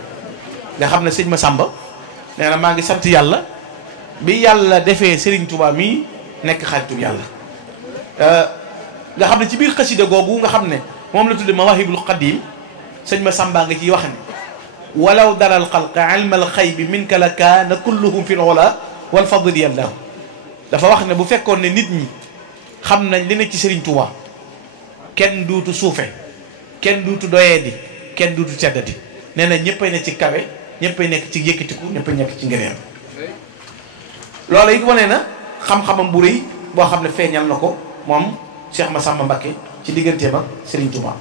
nga xam ne sëñ Massamba nee na maa ngi sant yàlla bi yàlla defee Serigne Touba mii nekk xaritu yàlla nga xam ne ci biir xasida googu nga xam ne moom la tudde Mawahibul Khadim sëñ Massamba nga ciy wax ne walaw daral xalqa ilmal xaybi minka la kaana kulluhum fi l ula wal fadli yallaahu dafa wax ne bu fekkoon ne nit ñi xam nañ li ne ci Serigne Touba kenn duutu suufe kenn duutu doyeedi kenn duutu teddati nee na ñëppay ne ci kawe ñëppay nekk ci yëkkatiku ñëppay nekk ci ngëneel loola it wane na xam-xamam bu rëy boo xam ne feeñal na ko moom Cheikh Massamba Mbacké ci digganteem ak Serigne Touba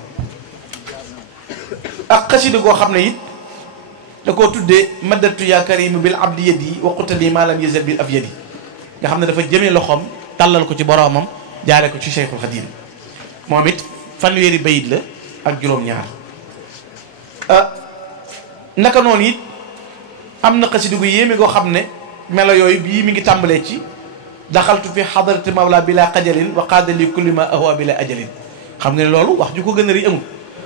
ak xasida goo xam ne it da koo tuddee maddatu yaa karim bil abdi yadi wa qutali ma lam yazal bil af yadi nga xam ne dafa jëmee loxoom tàllal ko ci boroomam jaare ko ci Cheikhul Khadim moom it fanweeri bayit la ak juróom-ñaar naka noonu it am na xasida gu yéeme goo xam ne melo yooyu bii mi ngi tàmbalee ci daxaltu fi xadarati mawla bila xajalin wa qaadali kulli ma ahwa bila ajalin xam nga ne loolu wax ju ko gën a rëy amul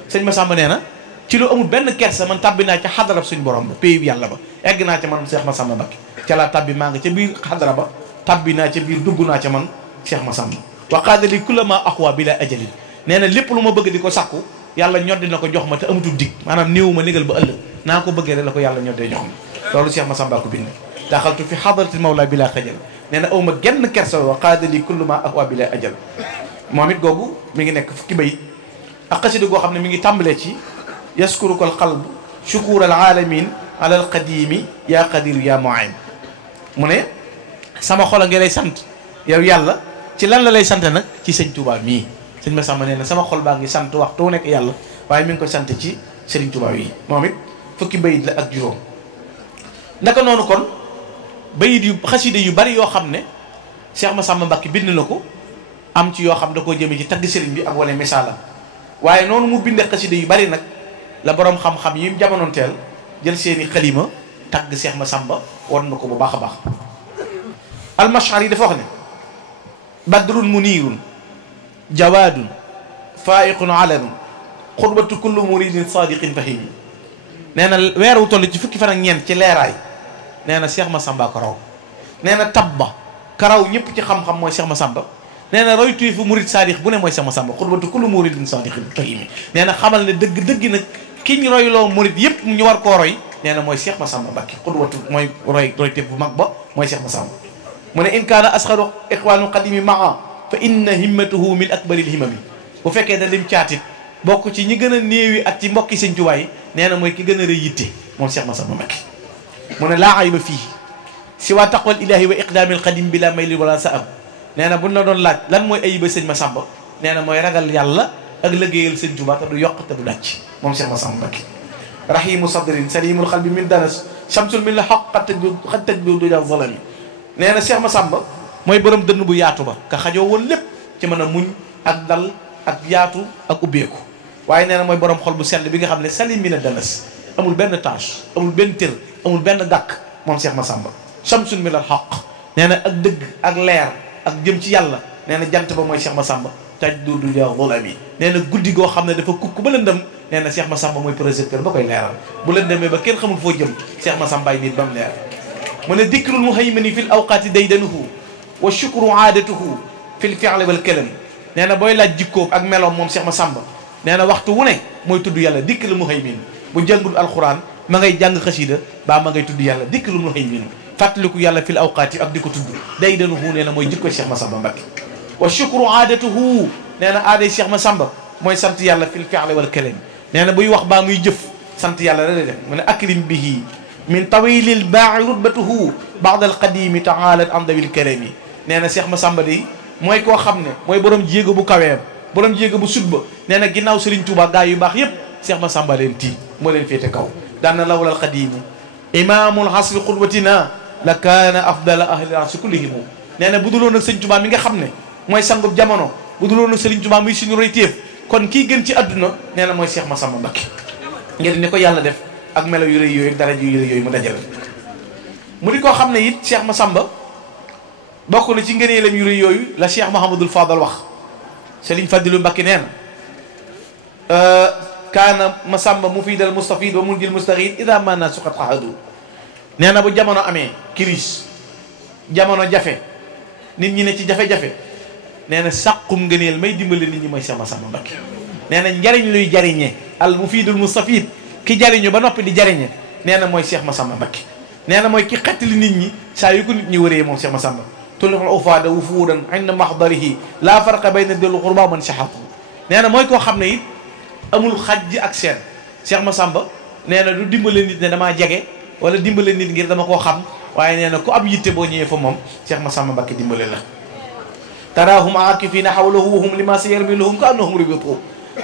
sëñ Massamba nee na ci lu amul benn kersa man tàbbi naa ca xadarab suñ borom ba pays yàlla ba egg naa ca man Cheikh Massamba Mbacké ca laa tàbbi maa nga ca biir xadara ba tàbbi naa ca biir dugg naa ca man Cheikh Massamba wa qaadali kulli ma ahwa bila ajalin nee na lépp lu ma bëgg di ko sakku yàlla ñoddi na ko jox ma te amatul dig maanaam néew ma négal ba ëllëg naa ko bëggee rek la ko yàlla ñoddee jox ma loolu Cheikh Massamba ko bind daxaltu fi xadarati mawla bila xajal nee na awma genn kersa wa qaadali kullu ma ahwa bila ajal moom it googu mi ngi nekk fukki bayit ak xasida goo xam ne mi ngi tàmbalee ci yaskuruka al qalb shukur al alamin ala al qadimi ya qadiru ya mu'in mu ne sama xol a ngi lay sant yow yàlla ci lan la lay sant nag ci sëñ Touba mii sëñ Massamba nee na sama xol baa ngi sant waxtu wu nekk yàlla waaye mi ngi ko sant ci sëriñ Touba yi moom it fukki bayit la ak juróom naka noonu kon bayit yu xasida yu bari yoo xam ne Cheikh Massamba Mbacké bind na ko am ci yoo xam da koo jëmee ci tagg sëriñ bi ak wane misaalam waaye noonu mu binde xasida yu bari nag la boroom xam-xam yi mu jamonoonteel jël seeni xalima tagg Cheikh Massamba won na ko bu baax a baax almashar yi dafa wax ne badrun munirun jawaadun faiqun alanun xutbatu kullu muridin sadiqin fahimi nee na weer wu toll ci fukki fan ak ñeent ci leeraay nee na Cheikh Massamba ko raw nee na tabba karaw ñëpp ci xam-xam mooy Cheikh Massamba nee na roy tuy fu murid saadix bu ne mooy Cheikh Massamba xutbatu kullu muridin sadiqin fahimi nee na xamal ne dëgg nag ki ñu royloo murid yëpp ñu war koo roy nee na mooy Cheikh Massamba Mbacké xutbatu mooy roy té bu mag ba mooy Cheikh Massamba mu ne in kaana asxaru ixwaanu qadimi maa fa inna himmatuhu min akbaril himami bu fekkee da lim caatit bokk ci ñi gën a néewi ak ci mbokki sëñ Tuubaa yi nee na mooy ki gën a rëy yitte moom Cheikh Massamba Mbacké mu ne laa ayba fii si waa taqwal ilahi wa iqdaamil qadim bila mayli wala sa am nee na buñ la doon laaj lan mooy ayiba sëñ Massamba nee na mooy ragal yàlla ak liggéeyal sëñ Tuubaa te du yokk te du dàcc moom Cheikh Massamba Mbacké rahimu sadrin salimul qalbi min danas shamsul min la xaq xat taj bi du zalami nee na Cheikh Massamba mooy borom dënn bu yaatu ba ka xajoo woon lépp ci mën a muñ ak dal ak yaatu ak ubbeeku waaye nee na mooy borom xol bu sell bi nga xam ne salim mi na danas amul benn tâche amul benn tër amul benn gàkk moom Cheikh Massamba shamsun min al xaq nee na ak dëgg ak leer ak jëm ci yàlla nee na jant ba mooy Cheikh Massamba taj dudu ja volami nee na guddi goo xam ne dafa kukk ba lëndëm nee na Cheikh Massamba mooy projecteur ba koy leeral bu lëndëmee ba kenn xamul foo jëm Cheikh Massamba ay nit ba mu leer mu ne dikrul muhaymani fil awqaati daydanuhu wa shukru aadatuhu fil fi'li wal kalam nee na booy laaj jikkoom ak meloom moom Cheikh Massamba nee na waxtu wu ne mooy tudd yàlla dikrul muhaymin bu jàngul alquran ma ngay jàng xasida baa ma ngay tudd yàlla dikrul muhaymin fàttaliku yàlla fil awqaati ak di ko tudd daydanuhu nee na mooy jikko Cheikh Massamba Mbacké wa shukru aadatuhu nee na aaday Cheikh Massamba mooy sant yàlla fil fi'li wal kalam nee na buy wax baa muy jëf sant yàlla rek def mu ne akrim bihi min tawilil baaxi rutbatuhu baada alqadimi taalat an dawil karami nee na Cheikh Massamba day mooy koo xam ne mooy borom jéego bu kaweem borom jéego bu sut ba nee na ginnaaw Serigne Touba gaa yu baax yépp Cheikh Massamba leen tii moo leen féete kaw daan na lawla alqadimi imamul hasri xudwatina la kaana afdala ahli arsi kullihimu nee na bu duloon ak Serigne Touba mi nga xam ne mooy sangub jamono bu duloon ak Serigne Touba muy suñu royteef kon kii gën ci àdduna nee na mooy Cheikh Massamba Mbacké ngir ni ko yàlla def ak melo yu rëy yooyu ak daraja yu rëy yooyu mu dajale mu di koo xam ne it Cheikh Massamba bokk na ci ngëneelam yu rëy yooyu la Cheikh Mouhamadul Fadal wax Serigne Fadilou Mbacké nee na kaana Massamba mufidal mustafid wa munjil mustaghid ida ma na suqat xahadu nee na bu jamono amee crise jamono jafe nit ñi ne ci jafe-jafe nee na sàqum ngëneel may dimbale nit ñi mooy Cheikh Massamba Mbacké nee na njariñ luy jariñe al mufidul mustafid ki jariñu ba noppi di jariñe nee na mooy Cheikh Massamba Mbacké nee na mooy ki xettali nit ñi saa yu ko nit ñi wëree moom Cheikh Massamba tulixul ufaada wufuudan inda mahdarihi laa farqa bayna del qurba man saxatu nee na mooy koo xam ne it amul xaj ak seen Cheikh Massamba nee na du dimbale nit ne damaa jege wala dimbale nit ngir dama koo xam waaye nee na ku am yitte boo ñëwee fa moom Cheikh Massamba Mbacké dimbale la taraahum aakifina hawlahu wa hum lima sayarmiluhum ka annahum ribitu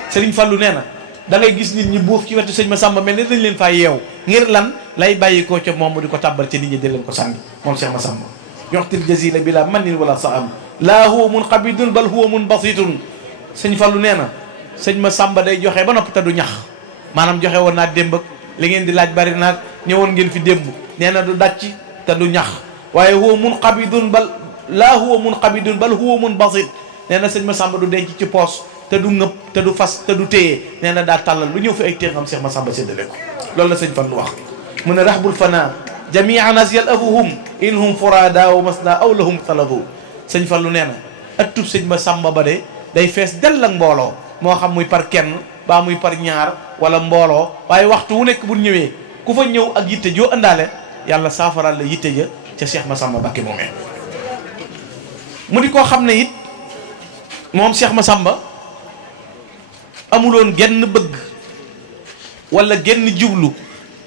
Serigne Fallou nee na da ngay gis nit ñi buuf ci wetu sëñ Massamba mel ni dañ leen faa yeew ngir lan lay bàyyi koo ca moom mu di ko tàbbal ci nit ñi di leen ko sànni moom Cheikh Massamba yoxtil jazila bila manin wala sa am laa huwa munqabidun bal huwa munbasitun sëñ Fallou nee na sëñ Massamba day joxe ba noppi te du ñax maanaam joxe woon naa démb ak li ngeen di laaj bari naag ñëwoon ngeen fi démb nee na du dàcc te du ñax waaye huwa munqabidun bal laa huwa munqabidun bal huwa munbasit nee na sëñ Massamba du denc ci poos te du ngëp te du fas te du téye nee na daa tàllal lu ñëw fi ay téengam Cheikh Massamba séddale ko loolu la sëñ Fallou wax mu ne rahbul fana jamia nas yal afuhum in hum furada wa masna aw lahum talabu sëñ Fallou nee na ëttub sëñ Massamba ba de day fees dell ak mbooloo moo xam muy par kenn baa muy par ñaar wala mbooloo waaye waxtu wu nekk bu ñëwee ku fa ñëw ak yitte joo ëndaale yàlla saafaraal la yitte ja ca Cheikh Massamba Mbacké moomee mu di koo xam ne it moom Cheikh Massamba amuloon genn bëgg wala genn jublu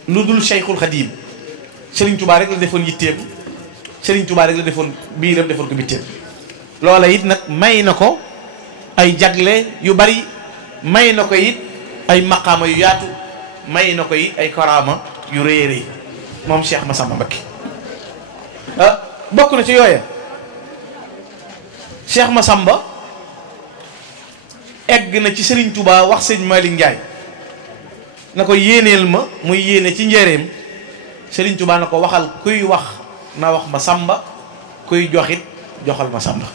lu dul Cheikhul Khadim Serigne Touba rek la defoon yitteem Serigne Touba rek la defoon biiram defoon ko bitteem loola it nag may na ko ay jagle yu bari may na ko it ay maqaama yu yaatu may na ko it ay karaama yu rëy rëy moom Cheikh Massamba Mbacké bokk na ci yooya Cheikh Massamba egg na ci Serigne Touba wax sëñ Malick Ndiaye na ko yéeneel ma muy yéene ci njëreem Serigne Touba na ko waxal kuy wax na wax Massamba kuy joxit joxal Massamba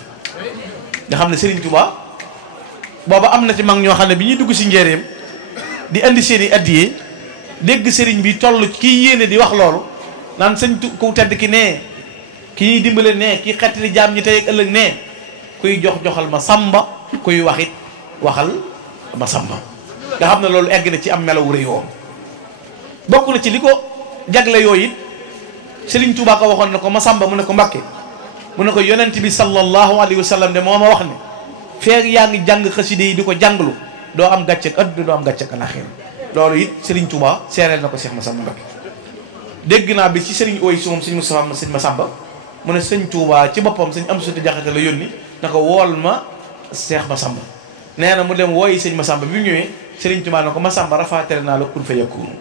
nga xam ne Serigne Touba booba am na ci mag ñoo xam ne bi ñuy dugg si njëreem di andi seeni addiyee dégg Serigne bi toll kii yéene di wax loolu naan sëñ ku tedd ki nee ki ñuy dimbale nee ki xettali jaam ñi tey ak ëllëg nee kuy joxal Massamba kuy waxit waxal Massamba nga xam ne loolu egg na ci am melawu rëy woo bokk na ci li ko jagle yooyu it Serigne Touba ko waxoon na ko Massamba mu ne ko Mbacké mu ne ko yonent bi sallallahu alayhi wa sallam de moo ma wax ne feeg yaa ngi jàng xaside yi di ko jànglu doo am gàcceeg àdduna doo am gàcceeg alaxira loolu it Serigne Touba seereel na ko Cheikh Massamba Mbacké dégg naa bi ci Serigne Oy si moom sëñ Moustapha sëñ Massamba mu ne sëñ Touba ci boppam sëñ Amsatu Jaxate la yónni na ko wool ma Cheikh Massamba nee na mu dem wooyi sëñ Massamba bi mu ñëwee Serigne Touba na ko Massamba rafaatere naa la kun fa yakunu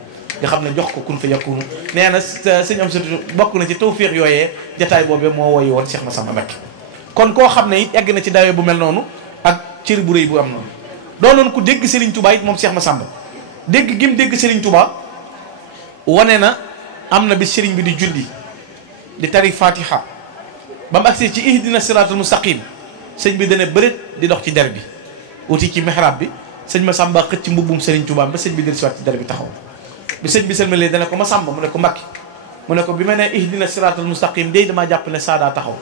nga xam ne jox ko kun fa yakunu nee na sëñ Amsatu bokk na ci tawféex yooyee jataay boobee moo wooyi woon Cheikh Massamba Mbacké kon koo xam ne it egg na ci dayo bu mel noonu ak cër bu rëy bu am noonu doonoon ku dégg Serigne Touba it moom Cheikh Massamba dégg gim dégg Serigne Touba wane na am na bi Serigne bi di julli di tari Fatiha ba mu agsee ci ihdina siratal mustaqim sëñ bi dana bëreet di dox ci der bi wuti ci mihrab bi sëñ Massamba xëcc ci mbubbum Serigne Touba ba sëñ bi del siwaat ci der bi taxaw bi sëñ bi sëlmalee dana ko Massamba mu ne ko Mbacké mu ne ko bi ma nee ihdina siratal mustaqim day damaa jàpp ne saadaa taxaw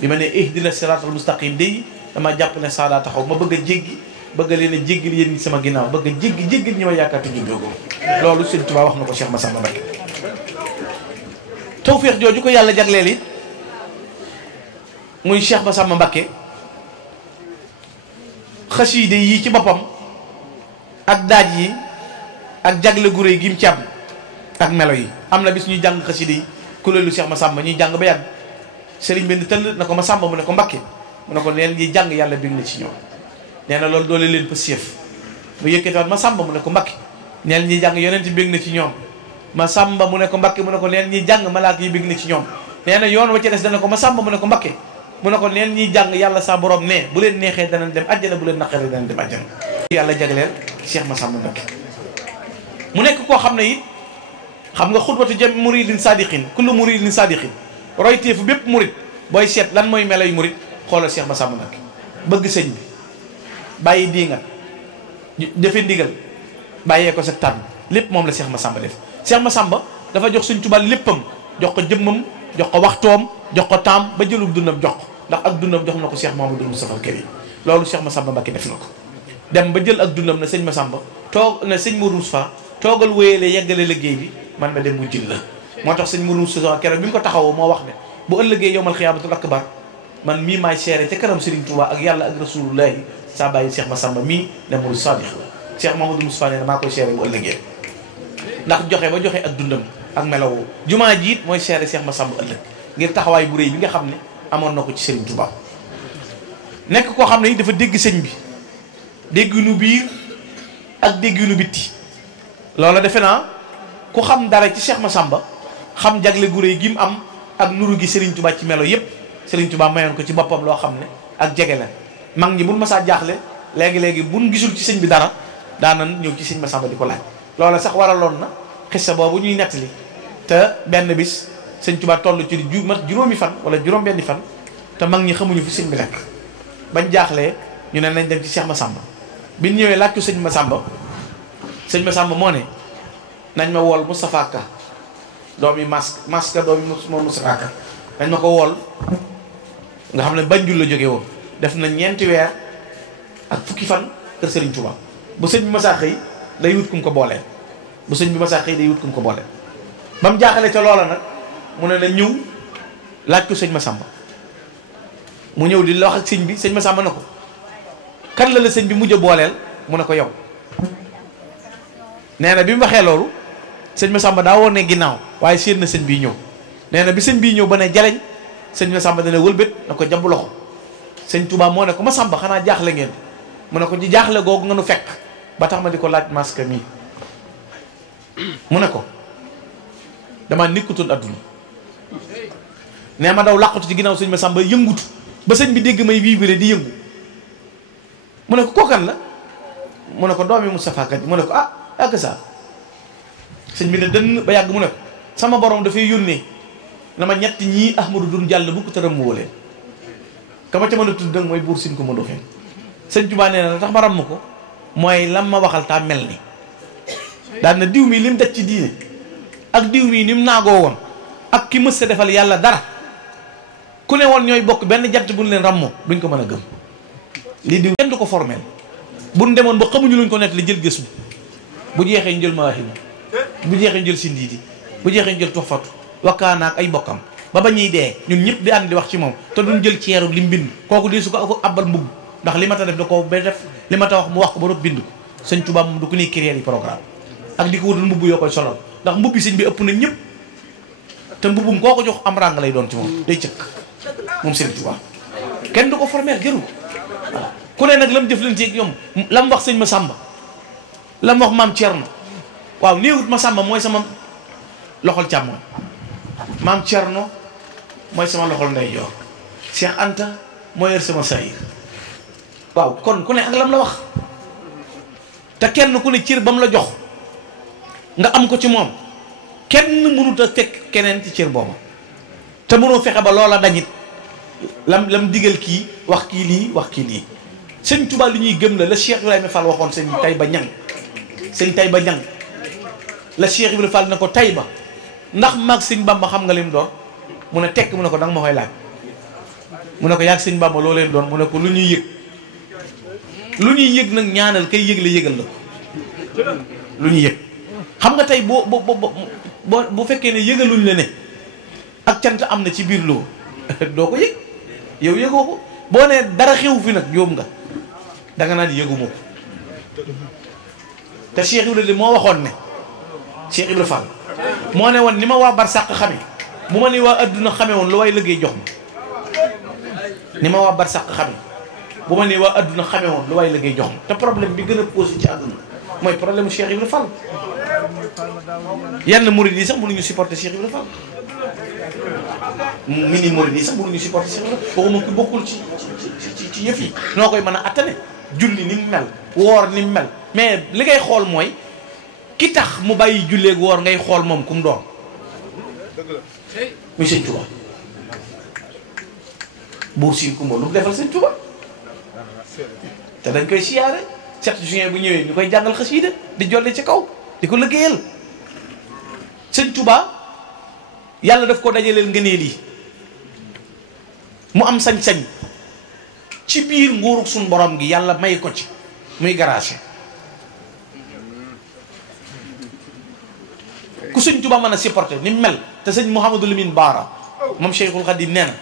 bi ma nee ihdina siratal mustaqim day damaa jàpp ne saadaa taxaw ma bëgg a jéggi bëgg leen a jéggil yéen ñi sama ginnaaw bëgg a jéggil ñi ma yaakaar te jublu loolu sëñ Touba wax na ko Cheikh Massamba Mbacké tawféex jooju ko yàlla jagleel it muy Cheikh Massamba Mbacké xasiide yi ci boppam ak daaj yi ak jagle gu réy gi mu ci am ak melo yi am na bis ñuy jàng xasiide yi kuréelu Cheikh Massamba ñuy jàng ba yàgg sëriñ bi tëll na ko Massamba mu ne ko Mbacké mu ne ko neen ñi jàng yàlla bég na ci ñoom nee na loolu doole leen pësiëf mu yëkkatiwaat Massamba mu ne ko Mbacké neen ñi jàng yonent bég na ci ñoom Massamba mu ne ko Mbacké mu ne ko neen ñi jàng malaaka yi bég na ci ñoom nee na yoon wa ci des dana ko Massamba mu ne ko Mbacké mu ne ko neen ñiy jàng yàlla sa borom ne bu leen neexee danañ dem àjjana bu leen naqaree danañ dem àjjana yàlla jagleel Cheikh Massamba Mbacké mu nekk koo xam ne it xam nga xutbatu jam muridin sadiqin kullu muridin sadiqin royteefu bépp murid booy seet lan mooy melay murid xoolal Cheikh Massamba Mbacké bëgg sëñ bi bàyyi diingat jëfe ndigal bàyyee ko sa tànn lépp moom la Cheikh Massamba def Cheikh Massamba dafa jox Sëñ Tuubaa léppam jox ko jëmmam jox ko waxtoom jox ko taam ba jëlub dundam jox ko ndax ak dundam jox na ko Cheikh Mamadou Moustapha Karim loolu Cheikh Massamba Mbacké def na ko dem ba jël ak dundam na sëñ Massamba toog na sëñ Mourou Moustapha toogal wéyale yeggale liggéey bi man ma dem mu jil la moo tax sëñ Mourou Moustapha keroog bi mu ko taxawoo moo wax ne bu ëllëgee yowmal xiyaamatul akbar man mii maay seere ca kanam Serigne Touba ak yàlla ak rasulullahi saa bàyyi Cheikh Massamba mii ne murid sadiq la Cheikh Mamadou Moustapha ne maa koy seere bu ëllëgee ndax joxe ba joxe ak dundam ak melawoo jumaa jiit mooy seere Cheikh Massamba ëllëg ngir taxawaay bu rëy bi nga xam ne amoon na ko ci Serigne Touba nekk koo xam ne dafa dégg sëñ bi dégg nu biir ak dégg nu bitti loola defe naa ku xam dara ci Cheikh Massamba xam jagle gu rëy gi mu am ak nuru gi Serigne Touba ci melo yépp Serigne Touba mayoon ko ci boppam loo xam ne ak jege la mag ñi buñ masaa jaaxle léegi-léegi buñ gisul ci sëñ bi dara daanan ñëw ci sëñ Massamba di ko laaj loola sax waraloon na xissa boobu ñuy nettali te benn bis sëñ Touba toll ci juróomi fan wala juróom-benni fan te mag ñi xamuñu fi sëñ bi nekk bañ jaaxlee ñu ne nañ dem ci Cheikh Massamba biñ ñëwee laaj ko sëñ Massamba moo ne nañ ma wool Moustapha Ka doomi masque doomi moom Moustapha Ka nañ ma ko wool nga xam ne Banjul la jóge woon def na 4 weer ak fukki fan kër Serigne Touba bu sëñ bi masaa xëy day wut kum ko booleel bu sëñ bi masaa xëy day wut kum ko booleel ba mu jaaxale ca loola nag mu ne na ñëw laaj ko sëñ Massamba mu ñëw di la wax ak sëñ bi sëñ Massamba ne ko kan la sëñ bi mujj a booleel mu ne ko yow. nee na bi mu waxee loolu sëñ Massamba daa woon ne ginnaaw waaye séen na sëñ bii ñëw nee na bi sëñ bii ñëw ba ne jaleñ sëñ Massamba dana wëlbét na ko jàpp loxo sëñ Touba moo ne ko Massamba xanaa jaaxle ngeen mu ne ko ci jaaxle googu nga nu fekk ba tax ma di ko laaj masque mii mu ne ko dama nekkutoon adduna nee ma daw làqatu ci ginnaaw sëñ Massamba yëngutu ba sëñ bi dégg may vibré di yëngu mu ne ko kookan la mu ne ko doomi Moustapha Kandji mu ne ko ah ak ça sëñ bi ne dënn ba yàgg mu ne ko sama borom dafay yónnee na ma ñett ñii Ahmadou dun jàll bu ko tëram mu wóolee kama ca mën a tudd nag mooy buur sin ko mënoo fen sëñ Tuubaa nee na la tax ma ràmm ko mooy lam ma waxal taa mel ni daan na diw mi lim daj ci diine ak diw mii ni mu naagoo woon ak ki mës sa defal yàlla dara ku ne woon ñooy bokk benn jant buñ leen ràmmoo duñ ko mën a gëm lii diw kenn du ko formel buñ demoon ba xamuñu luñ ko nett li jël gës bu jeexee ñu jël mawaahibu bu jeexee ñu jël sindiidi bu jeexee ñu jël tuxfatu wakkaana ak ay bokkam ba ba ñuy dee ñun ñëpp di ànd di wax ci moom te duñ jël ceeru li mu bind kooku di su ko abbal mbubb ndax li ma ta def da ko ba def li ma ta wax mu wax ko ba doon bind ko sëñ Tuubaa moom du ko ni créer yi programme ak di ko wutal mbubb yoo koy solal ndax mbubbi sëñ bi ëpp na ñëpp te mbubbum koo ko jox am ràng lay doon ci moom day cëkk moom sëñ Tuubaa kenn du ko formel jëru ko voilà ku ne nag lam jëflante ak ñoom lam wax sëñ Massamba lam wax maam Thierno waaw néewut Massamba mooy sama loxol càmmoñ maam Thierno mooy sama loxol ndeyjoor Cheikh Anta moo yor sama sayir waaw kon ku ne ak lam la wax te kenn ku ne cër ba mu la jox nga am ko ci moom kenn mënut a fekk keneen ci cër booba te mënoo fexe ba loola dañit lam digal kii wax kii lii wax kii lii sëñ Tuubaa li ñuy gëm la Cheikh Ibrahima Fall waxoon sëñ Taïba Niang sëñ Taïba Niang la Cheikh Ibrahima Fall ne ko Taïba ndax maag sëñ Bamba xam nga lim doon mu ne tekk mu ne ko danga ma koy laaj mu ne ko yaag sëñ Bamba loo leen doon mu ne ko lu ñuy yëg lu ñuy yëg nag ñaanal kay yëg la yëgal la ko lu ñuy yëg xam nga tey boo fekkee ne yëgaluñ la ne ak cant am na ci biir loo doo ko yëg yow yëgoo ko boo ne dara xew fi nag yóbbu nga danga naan yëguma ko te Cheikh Ibrahima moo waxoon ne Cheikh Ibrahima Fall moo ne woon ni ma waa barsàq xame bu ma ni waa adduna xame woon lu way liggéey jox ma ni ma waa barsàq xame bu ma ni waa adduna xame woon lu way liggéey jox ma te problème bi gën a posé ci àdduna mooy problème mu Cheikh Ibrahima Fall yenn murid yi sax mënuñu supporter Cheikh Ibrahima Fall mini murid yi sax mënuñu supporter Cheikh Ibrahima waxuma ku bokkul ci yëf yi noo koy mën a attane julli ni mu mel woor ni mu mel mais li ngay xool mooy ki tax mu bàyyi julleeg woor ngay xool moom ku mu doon muy sëñ Tuubaa buur siin kumba lu mu defal sëñ Tuubaa te dañ koy siyaare 7 juin bu ñëwee ñu koy jàngal xasiida di jolle ci kaw di ko liggéeyal sëñ Tuubaa yàlla daf ko dajaleel ngëneel yi mu am sañ-sañ ci biir nguurug suñ borom gi yàlla may ko ci muy garaase ku sëñ Tuubaa mën a supporter ni mel te sëñ Mouhamadou Lamine Baara moom Cheikhul Khadim nee na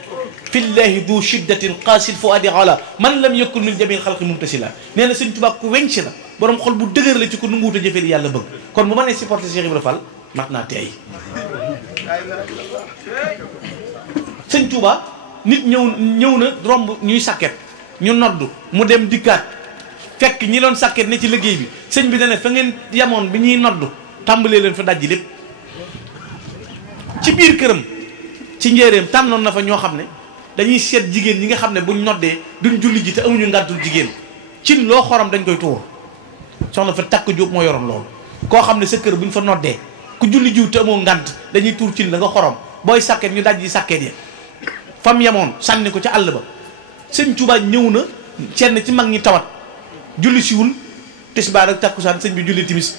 fillahi du shiddatin qaasil fuadi ala man lam yakun min jamil xalqi mumtasila nee na sëñ Tuubaa ku weñ si la borom xol bu dëgër la ci ko nanguwut a jëfee li yàlla bëgg kon bu ma nee supporter Cheikh Ibrahima Fall mat naa tey sëñ Tuubaa nit ñëw na romb ñuy sàkket ñu noddu mu dem dikkaat fekk ñi doon sàkket ne ci liggéey bi sëñ bi dane fa ngeen yamoon bi ñuy noddu tàmbalee leen fa dajji lépp ci biir këram ci njéeréem tànnoon na fa ñoo xam ne dañuy seet jigéen ñi nga xam ne buñ noddee duñ julli ji te amuñu ngàntul jigéen cin loo xorom dañ koy tuur soxna fa takk jóob moo yoroon loolu koo xam ne sa kër buñ fa noddee ku julli jiw te amoo ngànt dañuy tuur cin la nga xorom booy sàkket ñu daj ji sàkket ya fam yamoon sànni ko ca àll ba sëñ Tuubaa ñëw na seen ci mag ñi tawat julli siwul tisbaar ak takkusaan sëñ bi julli timis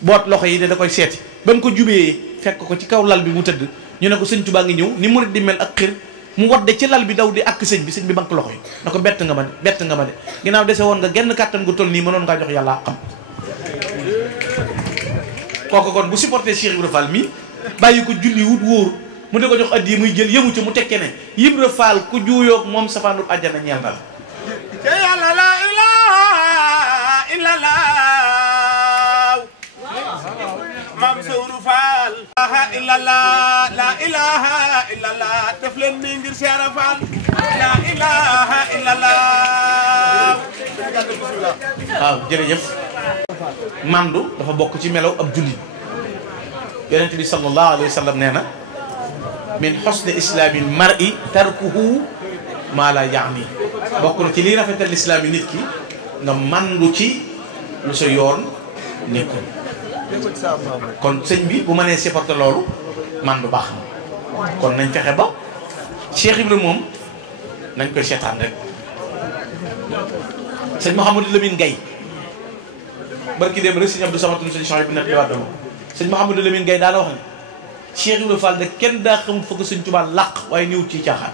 boot loxo yi da koy seeti ba mu ko jubee fekk ko ci kaw lal bi mu tëdd ñu ne ko sëñ Tuubaa ngi ñëw ni murit di mel ak xir mu wadde ci lal bi daw di ak sëñ bi bank loxo yi na ko bett nga ma de ginnaaw dese woon nga genn kàttan gu toll nii mënoon ngaa jox yàlla xam kooku kon bu supporté Cheikh Ibrahima Fall mi bàyyi ko julli wut wóor mu di ko jox addi muy jël yëmu ci mu tekke ne Ibra Faal ku juuyoog moom safaanub àjjana ñeel na la te yàlla la ilaha illallah maam Sawru Faal la ilaha illallah def leen ni ngir Seera Faal la ilaha illallah waaw jërëjëf mandu dafa bokk ci melaw ab jullit yonent bi sallallahu alayhi wa sallam nee na min xusni islaamil mar'i tarkuhu maa la yaani bokk na ci liy rafetal islaam yi nit ki nga mandu ci lu sa yoon nekkul kon sëñ bi bu ma nee supporté loolu mandu baax na kon nañ fexe ba Cheikh Ibra moom nañ koy seetaan rek sëñ Mouhamadou Lamine Gaye barki dem rek sëñ Abdou Samatou sëñ Cheikh bi nekk liwaat dama sëñ Mouhamadou Lamine Gaye daana wax ne Cheikh Ibra Fall de kenn daa xamul fa ko sëñ Tuubaa làq waaye niwut ci caaxaan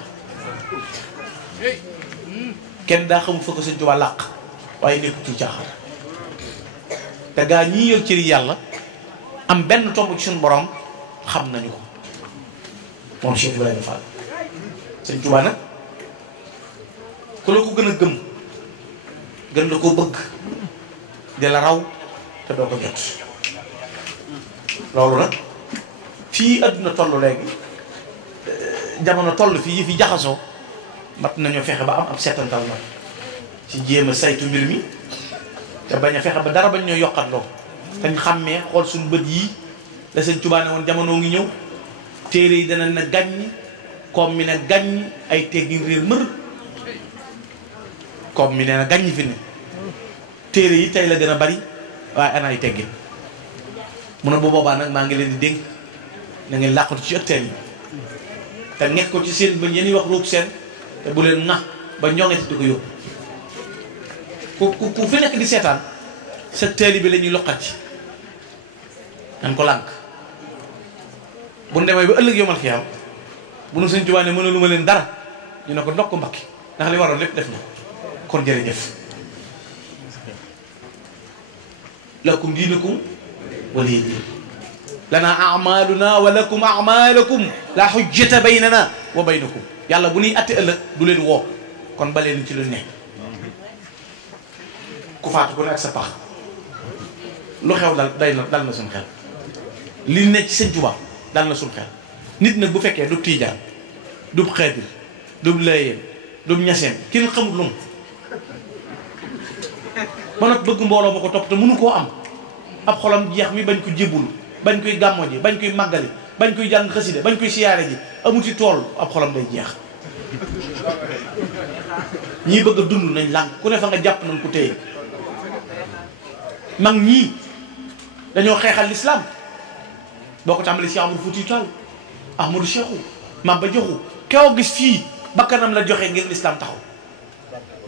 kenn daa xamul fa ko sëñ Tuubaa làq waaye nekkut ci caaxaan te gaa ñii yor cëri yàlla am benn tomb ci suñu borom xam nañu ko moom Cheikh Ibrahima Fall sëñ Tuubaa nag ku la ko gën a gëm gën la koo bëgg di la raw te doo ko jot loolu nag fii àdduna toll léegi jamono toll fii yi fi jaxasoo mat nañoo fexe ba am ab seetantal nag ci jéem a saytu mbir mi te bañ a fexe ba dara bañ ñoo yokkatloo te ñu xàmmee xool suñu bët yii la sëñ Tuubaa ne woon jamono ngi ñëw téere yi dana na gàññ koom mi ne gàññ ay teggin réer mër koom mi ne na gàññ fi ne téere yi tey la gën a bari waaye ana ay teggin mu ne bu boobaa nag maa ngi leen di dénk na ngeen làqatu ci ëtteel yi te nekk ko ci seen ba yéen wax ruug seen te bu leen nax ba ñoŋeti di ko yóbbu ku fi nekk di seetaan sa teeli bi la ñuy loqat ci nan ko lànk bu ñu demee ba ëllëg yomal xiyaam bu nu sëñ Tuubaa ne mënalu ma leen dara ñu ne ko ndokk mbakki ndax li waroon lépp def na kon jërëjëf lakum diinukum waliya diin lana amaluna wa lakum amalakum la hujjata baynana wa baynakum yàlla bu nuy atte ëllëg du leen woo kon ba leen ci lu ne ku faatu ku ne ak sa pax lu xew dal na suñu xel li ne ci sëñ Tuubaa dal na suñu xel nit nag bu fekkee du tiijaan du xaadir du laayeen du ñaseen kenn xamul lu mu ba nag bëgg mbooloo ma ko topp te mënu koo am ab xolam jeex mi bañ ko jébbul bañ koy gàmmo ji bañ koy màggali bañ koy jàng xasida bañ koy siyaare ji amuti tool ab xolam day jeex ñii bëgg a dund nañ lànk ku ne fa nga jàpp nañ ko téye mag ñii dañoo xeexal lislaam boo ko tàmbalee si Amadou Fouti Tall Ahmadou Cheikhou Maba Jaxu kew gis fii bakkanam la joxe ngir lislaam taxaw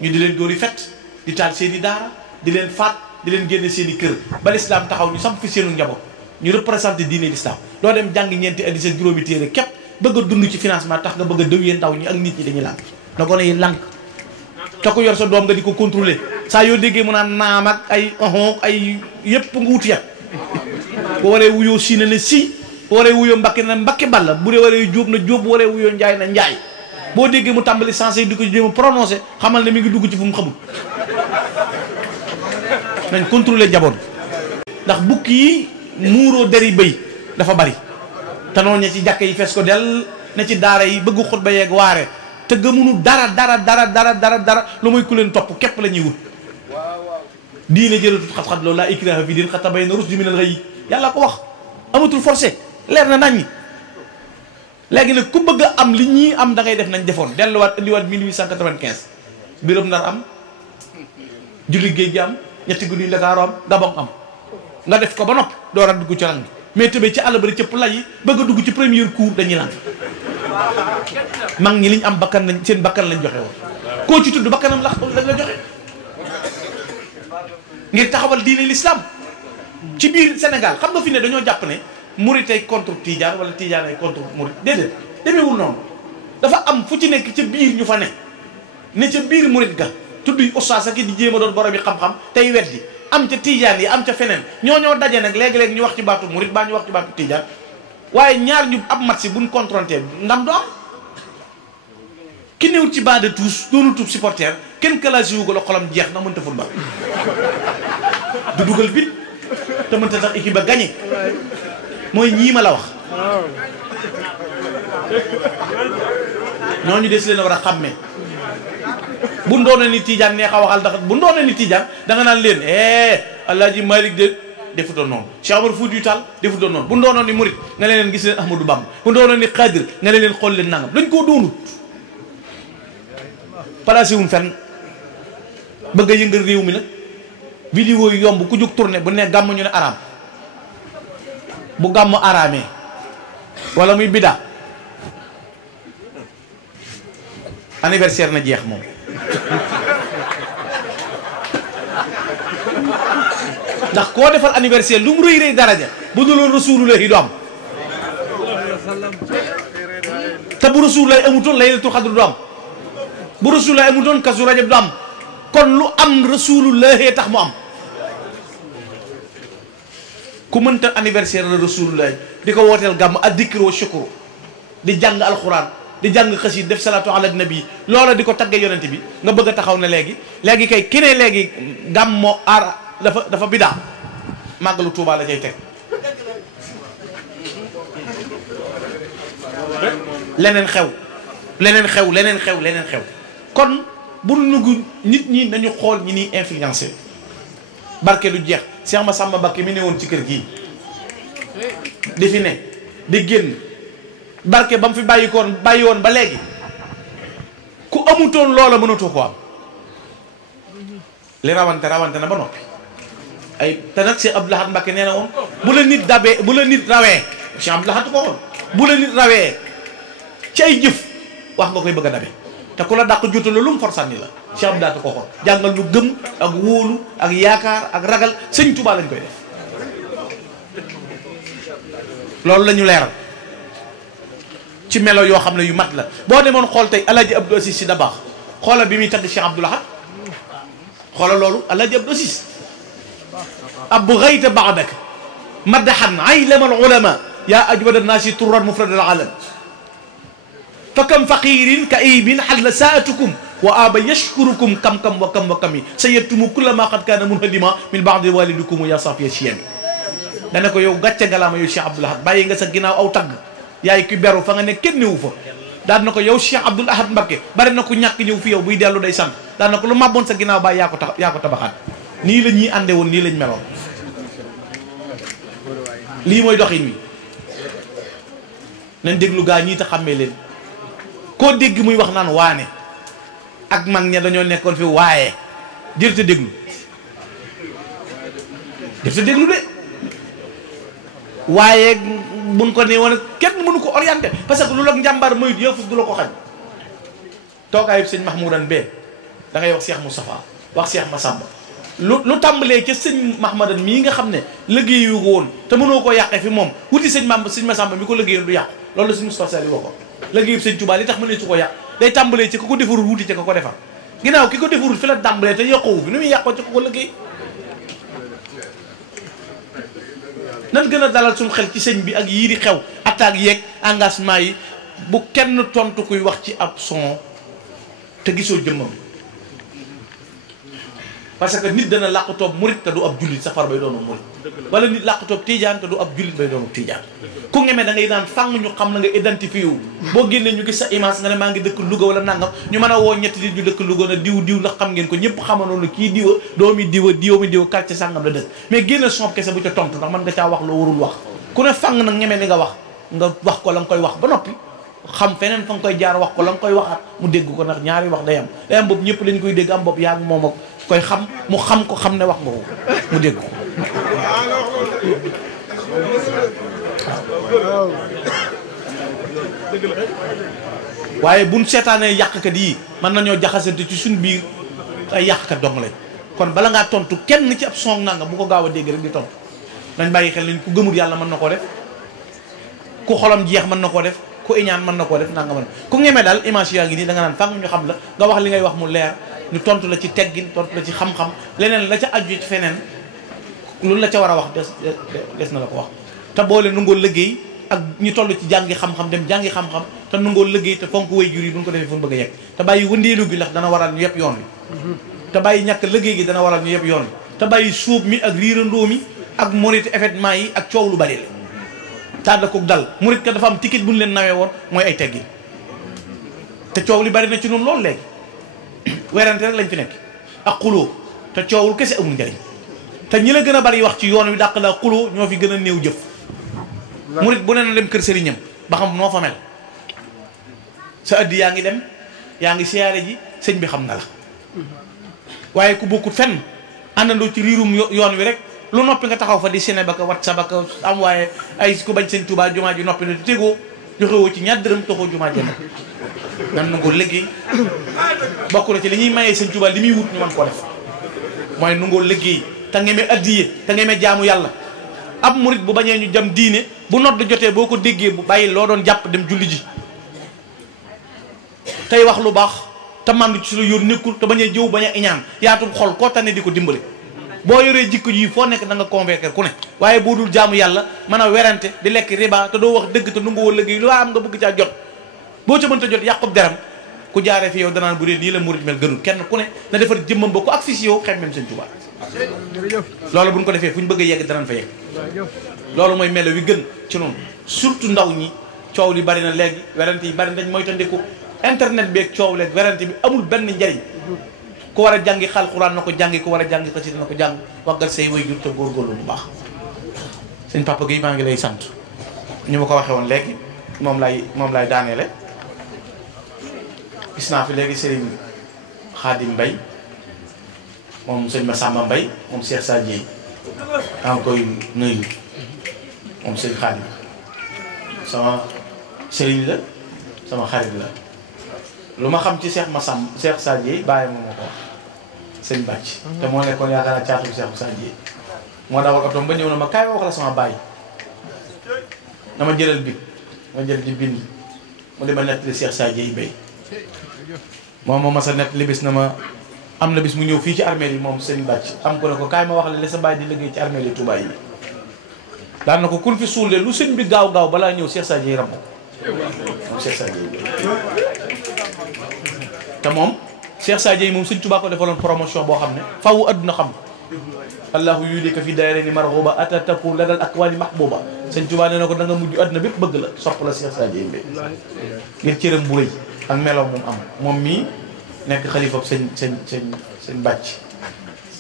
ñu di leen dóor yi fet di taal seeni daara di leen faat di leen génne seeni kër ba lislaam taxaw ñu samp fi seenu njaboot ñu représenté diine lislaam doo dem jàng ñeenti hadiis ak juróomi téere képp bëgg a dund ci financement tax nga bëgg a dëwyee ndaw ñi ak nit ñi dañuy lànk na gone yi lànk te ko yor sa doom nga di ko contrôler saa yoo déggee mu naan naam ak ay yépp nga wut yat bu waree wuyoo si ne si bu waree wuyoo mbakke na mbakke balla bu dee waree jóob na jóob bu waree wuyoo njaay na njaay boo déggee mu tàmbali sensé di ko jéem a prononcé xamal ne mi ngi dugg ci fu mu xamul nañ contrôler njaboot ndax bukki yi muuroo deri bëy dafa bari te noonu ña ci jàkk yi fees ko del ne ci daara yi bëgg xutba yeeg waare te gëmunu dara lu muy ku leen topp képp la ñuy wut diine jëlatut xat-xat loolu laa ikraha fi diin xat tabayyana rushdu minal ghayy yàlla ko wax amatul forcé leer na nañ ñi léegi nag ku bëgg a am li ñii am da ngay def nañ defoon delluwaat indiwaat 1895 biram Ndar am julli géej gi am ñetti guddi Ndakaaru am Gabon am nga def ko ba nopp door a dugg ci rang bi mais tëbee ci àll bari cëpp lay yi bëgg a dugg ci premier cours dañuy lan mag ñi liñ am bakkan lañ seen bakkan lañ joxe woon koo ci tudd bakkanam la joxe ngir taxawal diine l'islam ci biir Sénégal xam nga fi ne dañoo jàpp ne murit ay contre tijaan wala tijaan ay contre murit déedéet demeewul noonu dafa am fu ci nekk ca biir ñu fa ne ca biir murit ga tudd ustaas ak di jéem a doon borom yi xam-xam tey weddi am ca tijaan yi am ca feneen ñoo daje nag léegi-léegi ñu wax ci baatu murit baa ñu wax ci baatu tijaan waaye ñaar ñu ab match buñ confronté ndam do am ki néew ci banc de touche doonu tub supporter kenn classé wu ko la xolam jeex na mënta football du dugal bit te mënta tax équipe ba gagné mooy ñii ma la wax ñooñu des leen a war a xàmme bu ndoona ni Tidiane neex a waxal ndax bu ndoona ni Tidiane da nga naan leen Alaaji Malick de defutoon noonu Cheikh Omar Foutiyou Tall defutoon noonu bu ndoonoon ni Murid nga leen gis leen Ahmadou Bamba bu ndoonoon ni Xaadir nga leen xool leen nangam dañ koo doonut placé wuñ fenn bëgg a yëngal réew mi nag vidéo yi yomb ku jóg tourné bu ne gàmm ñu ne araam bu gàmm araamee wala muy bida anniversaire na jeex moom ndax koo defal anniversaire lu mu rëy rëy daraja bu duloon rasulullahi du am te bu rasulullahi amutoon laylatul xadr du am bu rasulullahi amutoon kasu rajab du am kon lu am rasulullahi tax mu am ku mënta anniversaire la rasulullahi di ko wooteel gàmm ak dikr wa shukru di jàng alquran di jàng xasiid def salatu ala nabi loola di ko tagge yonente bi nga bëgg a taxaw ne léegi kay keneen léegi gàmmo ar dafa bidaa màggalu Tuubaa la cay teg leneen xew kon bu nugu nit ñi nañu xool ñi ni influencé barke lu jeex Cheikh Massamba Mbacké mi ne woon ci kër gii di fi ne di génn barke ba mu fi bàyyi woon ba léegi ku amutoon loola mënatoo ko am li rawante na ba noppi ay te nag Cheikh Abdou Lahad Mbacké nee na woon bu la nit rawee Cheikh Abdou Lahad ko woon bu la nit rawee ci ay jëf wax nga koy bëgg a dabe te ku la dàq jotal lu mu forsanni la Cheikh Abdou Lahad ko xool jàngal lu gëm ak wóolu ak yaakaar ak ragal sëñ Touba lañ koy def loolu la ñu leeral ci melo yoo xam ne yu mat la boo demoon xool tey Alaaji Abdou Aziz Sy Dabakh xoola bi muy tagg Cheikh Abdou Lahad xoola loolu Alaaji Abdou Aziz abu gayta baadak madaxan aylama alulama yaa ajwada naasi turran mufrad alalam fa kam faqirin ka aybin xalla saatukum wa aba yashkurukum kam wa kam yi sayatumu kulla ma qad kaana munhadima min baadi walidikum ya safiya siyami dana ko yow gàcce ngalaama yow Cheikh Abdou Lahad bàyyi nga sa ginnaaw aw tagg yaay ki beru fa nga ne kenn newu fa daan na ko yow Cheikh Abdou Lahad Mbacké bari na ko ñàkk ñëw fi yow buy dellu day sant daan na ko lu màbboon sa ginnaaw bàyyi yaa ko tabaxaat nii la ñuy ànde woon nii lañ meloon lii mooy doxin wi nañ déglu gaa ñii te xàmmee leen koo dégg muy wax naan waane ak mag ña dañoo nekkoon fi waaye jërte déglu de waaye buñ ko nee woon kenn mënu ko orienté parce que lu la njàmbaar moyut yow fus du la ko xañ toogaayub sëñ Mahmoudan bee da ngay wax Cheikh Moustapha wax Cheikh Massamba lu tàmbalee ca sëñ Mahmoudan mii nga xam ne liggéeyu ko woon te mënoo koo yàqee fi moom wuti sëñ Massamba mi ko liggéeyoon du yàqu loolu la sëñ Moustapha Sall waxoon liggéeyub sëñ Touba li tax mën ne su ko yàq day tàmbalee ci ku ko defarul wuti ca ko defar ginnaaw ki ko defarul fi la tàmbalee te yàqowu fi nu muy yàqoo ci ko liggéey nan gën a dalal suñu xel ci sëñ bi ak yii di xew attaque yeeg engagement yi bu kenn tontu kuy wax ci ab son te gisoo jëmmam parce que nit dana làqutoob murit te du ab jullit safar bay doonu murit wala nit làqutoob tiijaan te du ab jullit bay doonu tiijaan ku ngeme da ngay daan fàng ñu xam na nga identifié wu boo génnee ñu gis sa image nga ne maa ngi dëkk Louga wala nangam ñu mën a woo ñetti nit ñu dëkk Louga na diw ndax xam ngeen ko ñëpp xamanoon na kii diwa doomi diwa quartier sàngam la dëkk mais génne son kese bu ca tontu ndax mën nga caa wax loo warul wax ku ne fàng nag ñeme ni nga wax ko la nga koy wax ba noppi xam feneen fa nga koy jaar wax ko la nga koy waxaat mu dégg ko ndax ñaari wax day am boobu ñëpp lañ koy dégg am boobu yaa ngi moom ak koy xam mu xam ko xam ne wax nga ko mu dégg ko waaye buñ seetaanee yàqkat yi mën nañoo jaxasante ci suñ biir ay yàqkat dong lañ kon bala ngaa tontu kenn ci ab song nanga bu ko gaaw a dégg rek di tontu nañ bàyyi xel nañ ku gëmul yàlla mën na koo def ku xolam jeex mën na koo def ku iñaan mën na koo def nanga mën ku ñemee daal image yaa ngi nii da nga naan fang ñu xam la nga wax li ngay wax mu leer ñu tontu la ci teggin tontu la ci xam-xam leneen la ca aju ci feneen loolu la ca war a wax des na la ko wax te boole nu ngoo liggéey ak ñu toll ci jàngi xam-xam dem jàngi xam-xam te nangoo liggéey te fonk way jur yi buñ ko defee fu ñu bëgg a yegg te bàyyi wëndeelu gi ndax dana waral ñu yëpp yoon wi te bàyyi ñàkk liggéey gi dana waral ñu yëpp yoon wi te bàyyi suub mi ak riirandoo mi ak monité événement yi ak coow lu bari la tànn ko dal murit ka dafa am ticket bu ñu leen nawee woon mooy ay teggin te coow li bari na ci noonu loolu léegi werante rek lañ fi nekk ak xuloo te coowul kese amul njariñ te ñi la gën a bari wax ci yoon wi dàq la xuloo ñoo fi gën a néew jëf murit bu ne na dem kër sëriñam ba xam noo fa mel sa addi yaa ngi dem yaa ngi siyaare ji sëñ bi xam na la waaye ku bokkut fenn àndandoo ci riirum yoon wi rek lu noppi nga taxaw fa di sene ba ka WhatsApp ba ka am waaye ay ku bañ sëñ Tuubaa jumaa ji noppi na tegoo joxewoo ci ñaar dërëm toxoo jumaa ji nan na ko liggéey bokk na ci li ñuy mayee sëñ Tuubaa li muy wut ñu mën koo def mooy nu ngoo liggéey te ngeme addiye te ngeme jaamu yàlla ab murit bu bañee ñu jam diine bu nodd jotee boo ko déggee bu bàyyi loo doon jàpp dem julli ji tey wax lu baax te mandu ci su la yoon nekkul te bañee jëw bañ a iñaan yaatum xol koo tane di ko dimbale boo yoree jikko ji foo nekk da nga convaincre ku ne waaye boo dul jaamu yàlla mën a werante di lekk riba te doo wax dëgg te nu nga woo liggéey lu waa am nga bëgg caa jot boo ca mënta jot yàqub deram ku jaaree fi yow danaan bu dee nii la murit mel gënul kenn ku ne na defar jëmmam ba ku ak fi si yow xem même sëñ Tuubaa loolu bu ñu ko defee fu ñu bëgg a yegg danañ fa yegg loolu mooy melo wi gën ci noonu surtout ndaw ñi coow li bari na léegi werante yi bari nañ mooy tandiku internet bi ak coow leeg werante bi amul benn njariñ ku war a jàngi xal xuraan na ko jàngi ku war a jàngi xasida na ko jàng waggal say way jur te góorgóorlu bu baax sëñ Papa Guèye maa ngi lay sant ñu ma ko waxee woon léegi moom lay daaneele gis naa fi léegi Serigne Khadim Mbaye moom sëñ Massamba Mbaye moom Cheikh Sadie maa ngi koy nuyu moom sëñ Khadim sama sëriñ la sama xarit la lu ma xam ci Cheikh Massamba Cheikh Sadie bàyyi ma ko wax sëñ bàcc te moo nekkoon yaakaar naa caatu Cheikh Sadie moo dawal otom ba ñëw na ma kaay wax la sama bàyyi dama jëlal bi ma jël di bind mu di ma nettali Cheikh Sadie Mbaye moom ma sa nettali bis na ma am na bis mu ñëw fii ci armée yi moom sëñ bàcc am ko ne ko kaay ma wax la li sa bàyyi di liggéey ci armée yi Touba yi daan na ko kun fi suul de lu sëñ bi gaaw gaaw balaa ñëw Cheikh Sadie ram moom Cheikh Sadie te moom Cheikh Sadie moom sëñ Touba ko defaloon promotion boo xam ne fawu adduna xam allahu yulika fi dayrayni marghuba atataku ladal akwani mahbuba sëñ Touba nee na ko da nga mujj adduna bépp bëgg la sopp la Cheikh Sadie Mbaye ngir cëram bu rëy ak meloom moom am moom mii nekk xalifa sëñ bàcc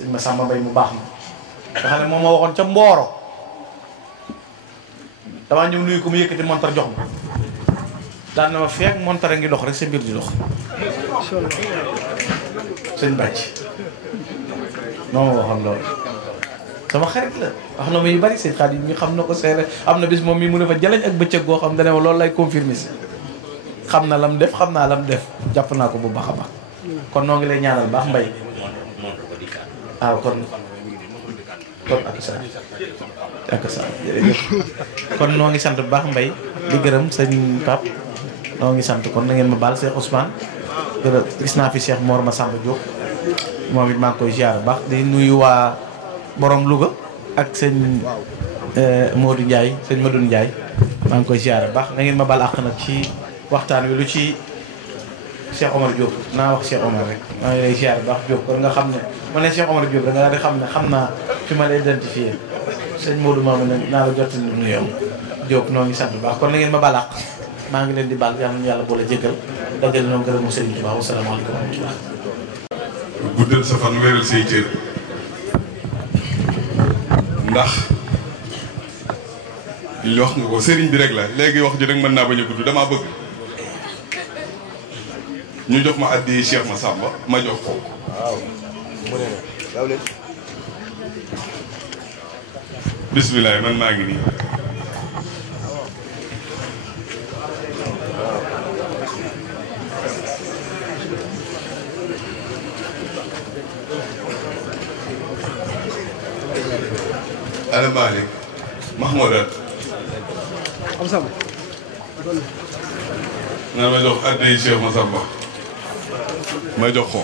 sëñ Massamba Mbaye mu baax ma nga xam ne moom ma waxoon ca Mbooro damaa ñëw nuyu ko mu yëkkati montar jox ma daan na ma feek montar a ngi dox rek sa mbir di dox sëñ bàcc moo ma waxoon loolu sama xarit la wax na ma yu bari sëñ Xaadim mi xam na ko seere am na bis moom mi mu ne fa jaleñ ak bëccëg goo xam dane ma loolu lay confirmer si xam na lam def xam naa lam def jàpp naa ko bu baax a baax kon noo ngi lay ñaanal baax mbay waaw kon ak sa jërëjëf kon noo ngi sant bu baax mbay di gërëm sëñ Pape noo ngi sant kon na ngeen ma baal Cheikh Ousmane gis naa fi Cheikh Mor Massamba Diop moom it maa ngi koy ziar bu baax di nuyu waa borom Louga ak sëñ Modou Ndiaye sëñ Madou Ndiaye maa ngi koy ziar bu baax na ngeen ma baal àq nag ci waxtaan wi lu ci Cheikh Omar Diop naa wax Cheikh Omar rek maa ngi lay ziar bu baax Diop kon nga xam ne ma ne Cheikh Omar Diop da nga daal di xam ne xam naa fi ma lay identifié sëñ Modou Mamadou nag naa la jottali lu nuyoo Diop noo ngi sant bu baax kon na ngeen ma baal àq maa ngi leen di baal yàlla na yàlla boole jéggal dajale noonu gërëm Serigne Touba wasalaamaaleykum wa rahmatulah. guddal sa fan wéral say cër ndax li wax nga ko sëriñ bi rek la léegi wax ji rek mën naa bañ a gudd damaa bëgg ñu jox ma addi Cheikh Massamba ma jox ko. waaw mu ne la leen. bisimilah man maa ngi nii. Ala Malick Mahmouda am sama na ma jox addi Cheikh Massamba ma jox ko